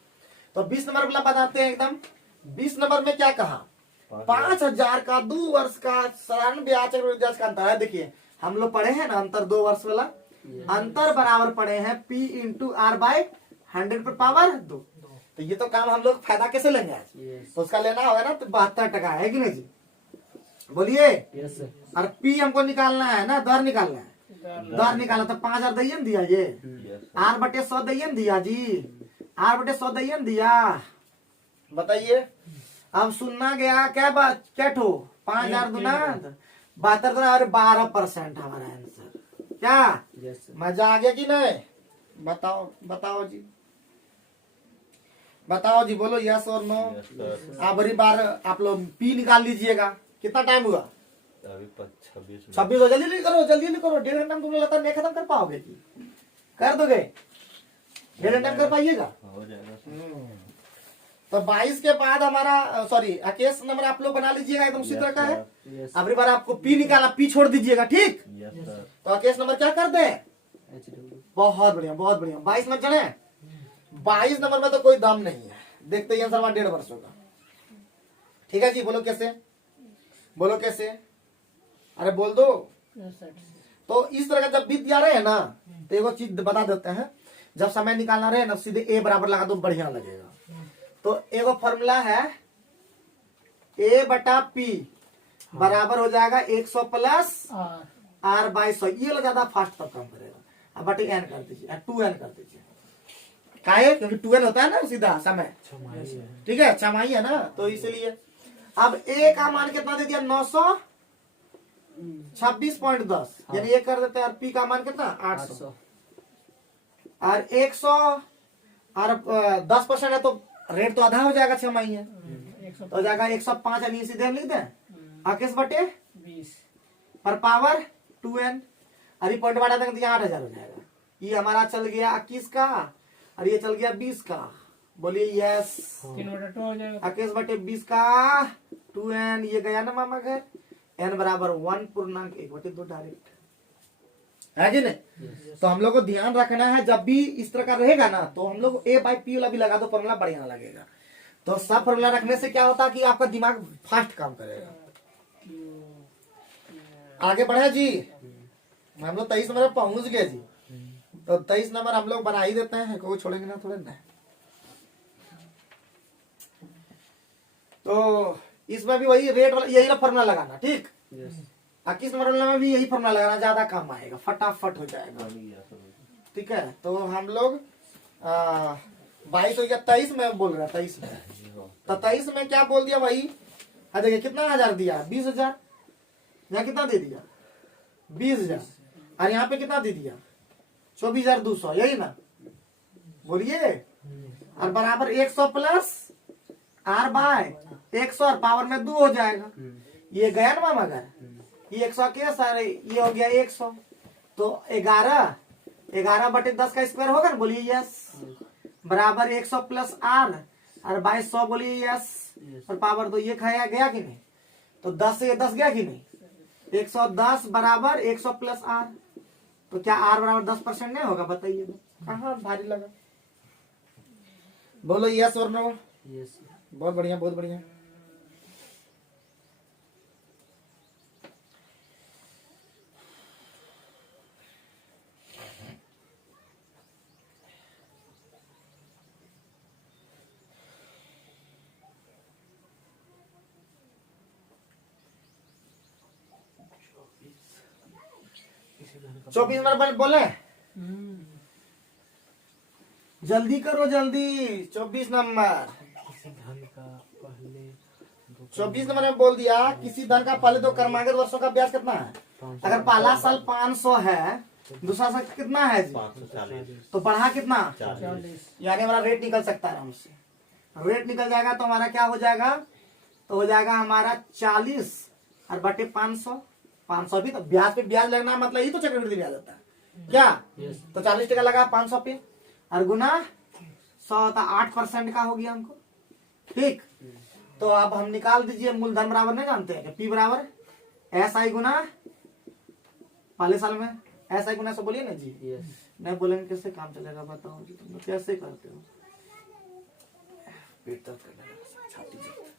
तो 20 नंबर वाला बताते हैं एकदम। 20 नंबर में क्या कहा? 5,000 का 2 वर्ष का साधारण ब्याज ब्याज का अंतर है। देखिए हम लोग पढ़े हैं ना अंतर 2 वर्ष वाला। अंतर बराबर पढ़े हैं P इंटू R बाय 100 पर पावर 2। तो ये तो काम हम लोग फायदा कैसे लेंगे आज? तो उसका लेना होगा ना, तो 72% है कि नहीं जी? बोलिए। और P हमको निकालना है ना, दर निकालना है। दर निकाला तो 5,000 दइए न दिया ये। Yes, sir. R/100 दइए न दिया जी। R/100 दइए न दिया। बताइए अब सुनना गया क्या बात? क्या ठो 5,000 गुना 72 गुना और 12% हमारा आंसर। क्या मजा आ गया कि नहीं? बताओ बताओ जी, बताओ जी, बोलो यस और नो। Yes, sir. आखिरी बार आप लोग P निकाल लीजिएगा। कितना टाइम हुआ? अभी 26 मिनट। 26 हो। जल्दी करो, जल्दी करो। 1.5 घंटा में तुम लगता नहीं खत्म कर पाओगे कि कर दोगे? 1.5 घंटा में कर पाइएगा? हो जाएगा sir. तो 22 के बाद हमारा सॉरी 21 नंबर आप लोग बना लीजिएगा, एकदम उसी तरह का है। अगली बार आपको P निकाला, P छोड़ दीजिएगा। ठीक, Yes, sir. तो 21 नंबर क्या कर दे? बहुत बढ़िया, बहुत बढ़िया। 22 में चले। 22 नंबर में तो कोई दम नहीं है। देखते ही आंसर 1.5 वर्ष होगा। ठीक है जी, बोलो कैसे? बोलो कैसे? अरे बोल दो। तो इस तरह का जब बीत जा रहे हैं ना, तो एगो चीज बता देते हैं। जब समय निकालना रहे ना, सीधे A बराबर लगा दो, बढ़िया लगेगा। तो एगो फॉर्मूला है A/P बराबर हो जाएगा 100 प्लस R/100। ये लोग ज्यादा फास्ट तब काम करेगा। अब बटे n कर दीजिए, 2n कर दीजिए। काहे? क्योंकि 2n होता है ना सीधा समय। ठीक है, छमाही है ना, तो इसलिए अब A का मान कितना दे दिया? 926.10, यानी ये कर देते हैं। और P का मान कितना? 800। और 100 और 10% है, तो रेट तो आधा हो जाएगा। 6 माही है तो हो जाएगा 105। यानी सीधे हम लिख दें 21/20 पर पावर 2n। अरे पॉइंट बढ़ा देंगे तो 8,000 हो जाएगा। ये हमारा चल गया 21 का, और ये चल गया 20 का। बोलिए यस। 3/2 हो जाएगा। 21/20 का 2n। ये गया ना मामा घर। n बराबर 1.1/2 डायरेक्ट है कि नहीं? तो हम लोग को ध्यान रखना है, जब भी इस तरह का रहेगा ना, तो हम लोग A/P वाला भी लगा दो, फॉर्मूला बढ़िया लगेगा। तो सब फॉर्मूला रखने से क्या होता है कि आपका दिमाग फास्ट काम करेगा। आगे बढ़े जी, हम लोग 23 नंबर पहुंच गए जी। तो 23 नंबर हम लोग बना ही देते हैं, कोई छोड़ेंगे ना थोड़े ना। तो इसमें भी वही रेट वाला यही फॉर्मूला लगाना, ठीक। और किस फॉर्मूला में भी यही फॉर्मूला लगाना, ज्यादा काम आएगा, फटाफट हो जाएगा, ठीक है। तो हम लोग 22 हो गया, 23 में बोल रहा, 23 में। तो 23 में क्या बोल दिया वही, देखिए कितना हजार दिया, 20,000। यहाँ कितना दे दिया, 20,000। और यहाँ पे कितना दे दिया, 24,200, यही ना, बोलिए। और बराबर 100 प्लस आर बाय 100 और पावर में 2 हो जाएगा। ये गया ना मामा घर, ये 100 के सर, ये हो गया 100। तो 11/10 का स्क्वायर होगा ना, बोलिए यस। बराबर 100 प्लस आर और बाय 100, बोलिए यस। और पावर 2, ये खाया गया कि नहीं। तो 10 से 10 गया कि नहीं, 110 बराबर 100 प्लस आर। तो क्या आर बराबर 10% नहीं होगा, बताइए। कहाँ भारी लगा, बोलो यस और नो। यस। बहुत बढ़िया, बहुत बढ़िया। चौबीस नंबर बोले, जल्दी करो जल्दी। 24 नंबर, 24 नंबर में बोल दिया किसी धन का पहले 2 क्रमागत वर्षों का ब्याज कितना है। अगर पहला साल 500 है, दूसरा साल कितना है जी, 540, तो बढ़ा कितना, 40। यानी हमारा रेट निकल सकता है आराम से। रेट निकल जाएगा तो हमारा क्या हो जाएगा, तो हो जाएगा हमारा 40 और बटे 500। 500 भी तो ब्याज पे ब्याज लगना, मतलब ही तो चक्रवृद्धि ब्याज होता है क्या। तो 40% लगा 500 पे, और गुना 100 था, 8% का हो गया हमको, ठीक। तो अब हम निकाल दीजिए, मूलधन बराबर नहीं जानते हैं, पी बराबर SI गुना पहले साल में SI गुना, से बोलिए ना जी। नहीं बोलेंगे कैसे काम चलेगा, बताओ जी, तुम लोग कैसे करते हो। पेट दर्द करने लगा, छाती दर्द।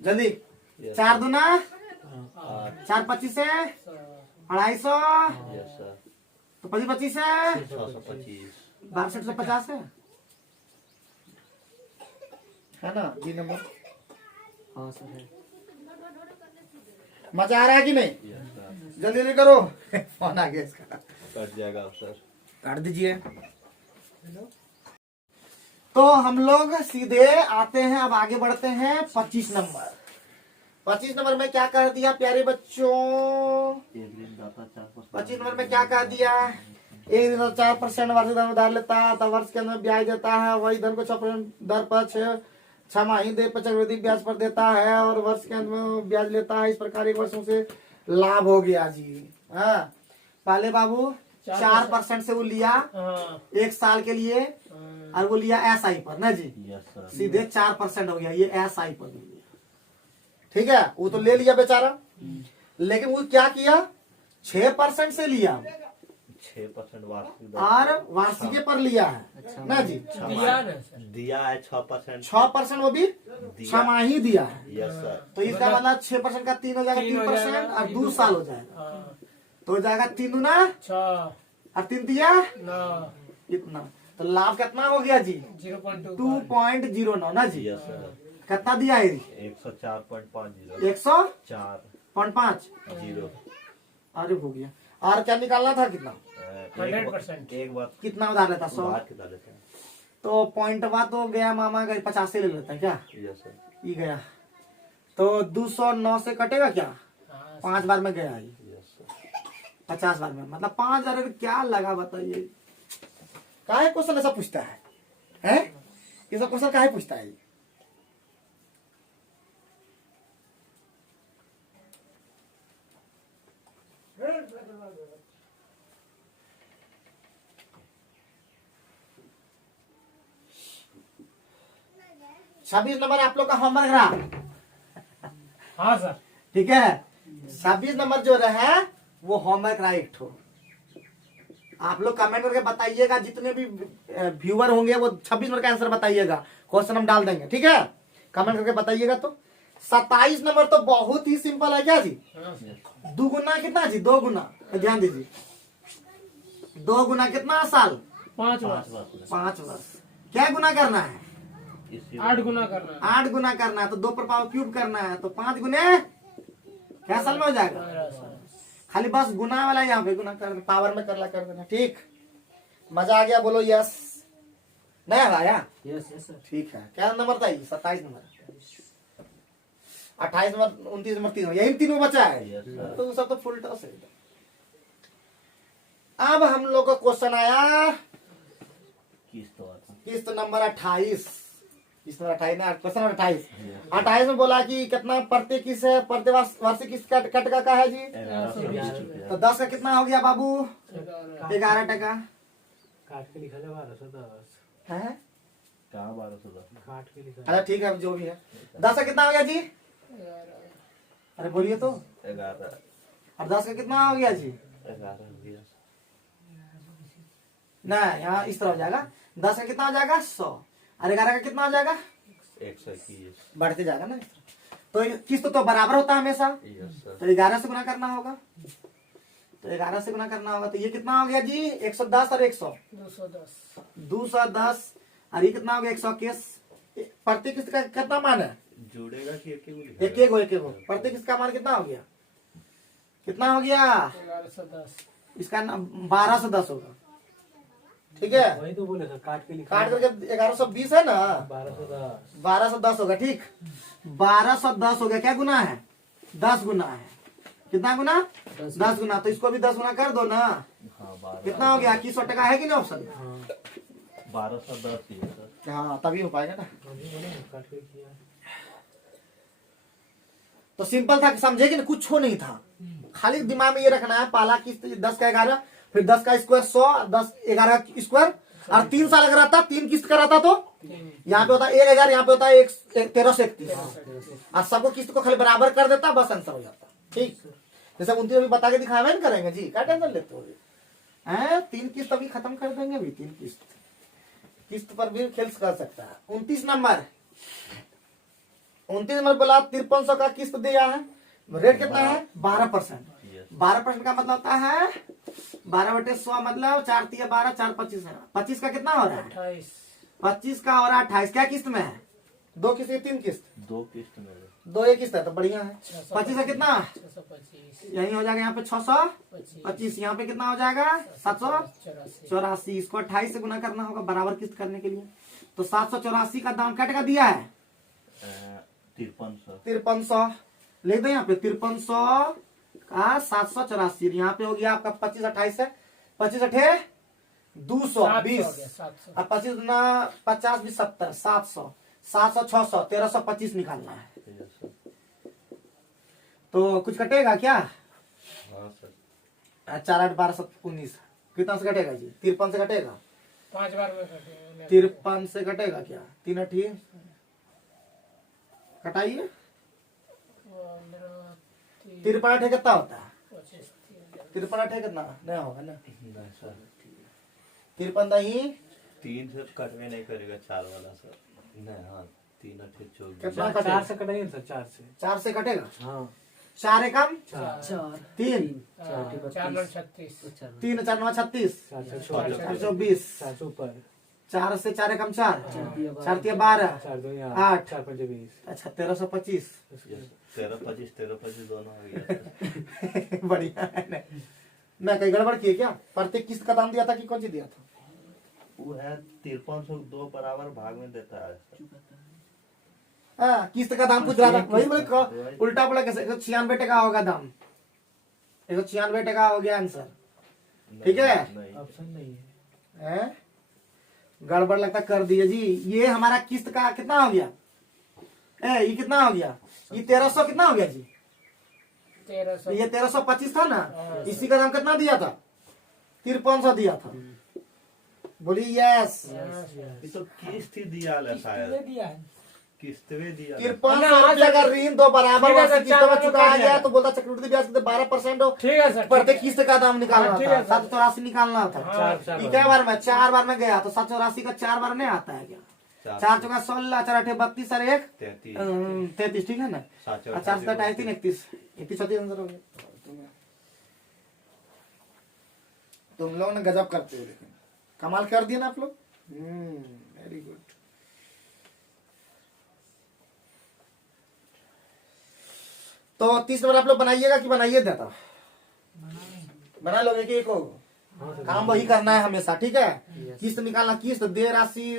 जल्दी, 4 दूना 4 25 है 250, यस सर। तो 25 25 है 625, 6250 है ना जी नंबर। हाँ सर है। मजा आ रहा है कि नहीं, यस सर। जल्दी जल्दी करो। फोन आ गया इसका, कट जाएगा अब सर। काट दीजिए। तो हम लोग सीधे आते हैं, अब आगे बढ़ते हैं 25 नंबर। 25 नंबर में क्या कह दिया प्यारे बच्चों, 25 नंबर में क्या कह दिया, एक दिन 4% वार्षिक धन उधार लेता है, तो वर्ष के अंदर ब्याज देता है, वही धन को 6% दर पर 6 माही दे पर चक्रवृद्धि ब्याज पर देता है, और वर्ष के अंत में ब्याज लेता है। इस प्रकार एक वर्ष से लाभ हो गया जी। हाँ, पहले बाबू 4% से वो लिया एक साल के लिए, और वो लिया SI पर ना जी, यस सर। सीधे 4% हो गया, ये SI पर ले लिया, ठीक है। वो तो ले लिया बेचारा, लेकिन वो क्या किया, 6% से लिया 6% वार्षिक दर और वार्षिक पर लिया है ना जी। दिया है 6%। 6% वो भी छमाही दिया है, यस सर। तो इसका मतलब 6% का 3 हो जाएगा, 3% और 2 साल हो जाएगा, तो हो जाएगा 3 दूना और 3 दिया इतना। तो लाभ कितना हो गया जी, 2.09 ना जी। Yes sir. कितना दिया है, 104.50, 100.5। 0। अरे हो गया। और क्या निकालना था, कितना 100%। एक बात कितना उधार लेता, 100। बाहर कितना लेते हैं। तो पॉइंटवा तो गया मामा का 50 ले लेता है क्या, यस सर। ये गया। तो 209 से कटेगा क्या, 5 बार में गया ये, यस सर। 50 बार में, मतलब 5,000 क्या लगा बताइए। काहे क्वेश्चन ऐसा पूछता है, ये सब क्वेश्चन काहे पूछता है। 26 नंबर आप लोग का होमवर्क रहा। हाँ सर। ठीक है, 26 नंबर जो रहा वो होमवर्क रहा एक ठो। आप लोग कमेंट करके बताइएगा, जितने भी व्यूअर होंगे वो 26 नंबर का आंसर बताइएगा, क्वेश्चन हम डाल देंगे, ठीक है। कमेंट करके बताइएगा। तो 27 नंबर तो बहुत ही सिंपल है क्या जी। हाँ, दुगुना कितना जी, 2 गुना, ध्यान दीजिए, 2 गुना कितना साल, 5 वर्ष 5 वर्ष। क्या गुना करना है, 8 गुना करना है। 8 गुना करना है, तो 2 पर पावर क्यूब करना है, तो 5 गुने क्या साल में हो जाएगा। 15 साल। खाली बस गुना वाला यहाँ पे गुना कर, पावर में करला कर देना, ठीक। मजा आ गया, बोलो यस। नया आया, यस यस सर। ठीक है। क्या नंबर था ये, 27 नंबर, 28 नंबर, 29 नंबर, 3 यही तीनों बचा है। Yes, sir. तो सब तो फुल टॉस है। अब हम लोग का क्वेश्चन आया किस्त हुआ था। किस्त नंबर 28, किस्त नंबर 28 ना, क्वेश्चन नंबर 28। 28 में बोला कि कितना प्रति किस्त है, प्रति वार्षिक किस्त कट का है जी। 1120 रुपया। तो 10 का कितना हो गया बाबू, 11 11 टका काट के लिखा है 1210। है। कहाँ 1210? काट के लिखा है। अच्छा ठीक है, जो भी है। 10 का कितना हो गया जी, अरे बोलिए तो। 11 और 10 का कितना हो गया जी, 11 ना यहाँ इस तरह हो जाएगा। 10 का कितना हो जाएगा 100, और 11 का कितना हो जाएगा, 121। बढ़ते जाएगा ना इस तरह। तो किस्त तो बराबर होता है हमेशा, यस सर। तो 11 से गुना करना होगा, तो 11 से गुना करना होगा। तो ये कितना हो गया जी, 110 और 100, 210 210, और ये कितना हो गया 121। प्रति किस्त का कितना मान है, जुड़ेगा कि एक एक प्रति किस्त का मान कितना हो गया, कितना हो गया 1110 इसका 1210 होगा, ठीक है। वही तो बोले सर, काट के लिखा काट है। करके 1120 है ना, 1210। 1210 होगा, ठीक। 1210 हो गया, क्या गुना है, 10 गुना है। कितना गुना, 10 गुना। तो इसको भी 10 गुना कर दो ना, हाँ 12। कितना हो गया, 2100 टका है कि नहीं ऑप्शन में। हाँ 1210 ही है सर। हाँ तभी हो पाएगा ना। अभी बोले ना, काट के किया है। तो सिंपल था कि समझे कि कुछ हो नहीं था, खाली दिमाग में ये रखना है, पहला किस्त 10 का 11, फिर 10 का स्क्वायर 100, 10 11 स्क्वायर, और 3 साल अगर आता, 3 किस्त का रहता तो यहाँ पे होता 1000, यहाँ पे होता है 1331, और सबको किस्त को खाली बराबर कर देता, बस आंसर हो जाता, ठीक। जैसे 29 अभी बता के दिखावे नहीं करेंगे जी, क्या टेंशन लेते हो, 3 किस्त अभी खत्म कर देंगे, अभी 3 किस्त पर भी खेल कर सकता है। 29 नंबर बोला 5300 का किस्त दिया है, रेट कितना है 12%। 12% का मतलब होता है 12/100, मतलब 4 तिया 12, 4 25 है। 25 का कितना हो रहा है, 28 25 का हो रहा है 28। क्या किस्त में है, 2 किस्त या 3 किस्त, 2 किस्त में 2 एक किस्त है, तो बढ़िया है। 25 का कितना, 625 यही हो जाएगा यहाँ पे 625, यहाँ पे कितना हो जाएगा 784। इसको 28 से गुना करना होगा बराबर किस्त करने के लिए। तो 784 का दाम क्या टका दिया है, 5300 लिख दो यहाँ पे, 5300 का 784। यहाँ पे हो गया आपका 25 28 है, 25 अठे 220, 700 और 25 ना 50 भी 70, 700, 700 600 1325 निकालना है। तो कुछ कटेगा क्या, हाँ सर। 4 8 12 7 19, कितना से कटेगा जी, 53 से कटेगा, 5 बार में कटेगा। 53 से कटेगा क्या, 3 8 कटाइए, 53 अठे कितना होता है, 53 अठे कितना नहीं होगा ना, नहीं सर, 53 नहीं 3 से कटवे नहीं करेगा 4 वाला सर। नहीं हाँ 3 8 24। कितना 4 कटेगा, से कटेंगे सर, 4 से। 4 से कटेगा, हाँ 4 एकम 4 3, 4 9 36 3 4 9 36, 424 424, 400 ऊपर, 4 से 4 एकम 4, 4 तिया 12, 4 2 8, 4 5 20। अच्छा 1325। 13 25 दोनों हो गया। बढ़िया है ना। मैं कहीं गड़बड़ किए क्या, प्रत्येक किस्त का दाम दिया था कि कौन सी दिया था, वो है 5300 2 बराबर भाग में देता है। हाँ किस्त का दाम पूछ रहा था, वही बोले उल्टा पड़ा कैसे, 96 टका होगा दाम, 196 टका हो गया आंसर, ठीक है। नहीं ऑप्शन नहीं है। हैं? गड़बड़ लगता कर दिए जी। ये हमारा किस्त का कितना हो गया, ये कितना हो गया, ये 1300 कितना हो गया जी, 1300 ये 1325 था ना, इसी का दाम कितना दिया था, 5300 दिया था। बोली यस, ये तो किस्त ही दिया है शायद, दिया है किस्तवें दिया 5300 रुपया का ऋण दो बराबर ठीक है वार्षिक सर, किस्तों में 4 चुकाया रुपया गया तो बोलता चक्रवृद्धि ब्याज कितने 12% हो। ठीक है सर, प्रत्येक ठीक है। किस्त का दाम निकालना हाँ, ठीक था है सर। 784 निकालना था। हाँ, ये क्या बार में 4 बार में गया तो 784 का 4 बार में आता है क्या? 4 चौका 16, 4 8 32 और 1 33, ठीक है ना? 4 7 28 3 31 31 आंसर हो गया। तुम लोग ने गजब करते हो, लेकिन कमाल कर दिया ना आप लोग। Very good. तो 30 नंबर आप लोग बनाइएगा कि बनाइए देता? बना लोगे कि एक हो? काम वही करना है हमेशा, ठीक है। किस्त निकालना, किस्त दे राशि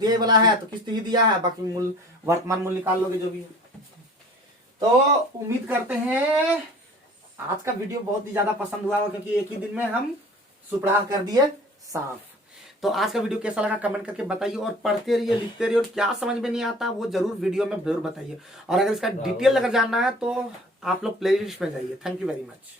दे वाला है तो किस्त ही दिया है, बाकी मूल्य वर्तमान मूल्य निकाल लोगे जो भी है। तो उम्मीद करते हैं आज का वीडियो बहुत ही ज्यादा पसंद हुआ होगा, क्योंकि एक ही दिन में हम सुपड़ा कर दिए साफ। तो आज का वीडियो कैसा लगा कमेंट करके बताइए, और पढ़ते रहिए, लिखते रहिए, और क्या समझ में नहीं आता वो जरूर वीडियो में जरूर बताइए। और अगर इसका डिटेल अगर जानना है तो आप लोग प्लेलिस्ट में जाइए। Thank you very much.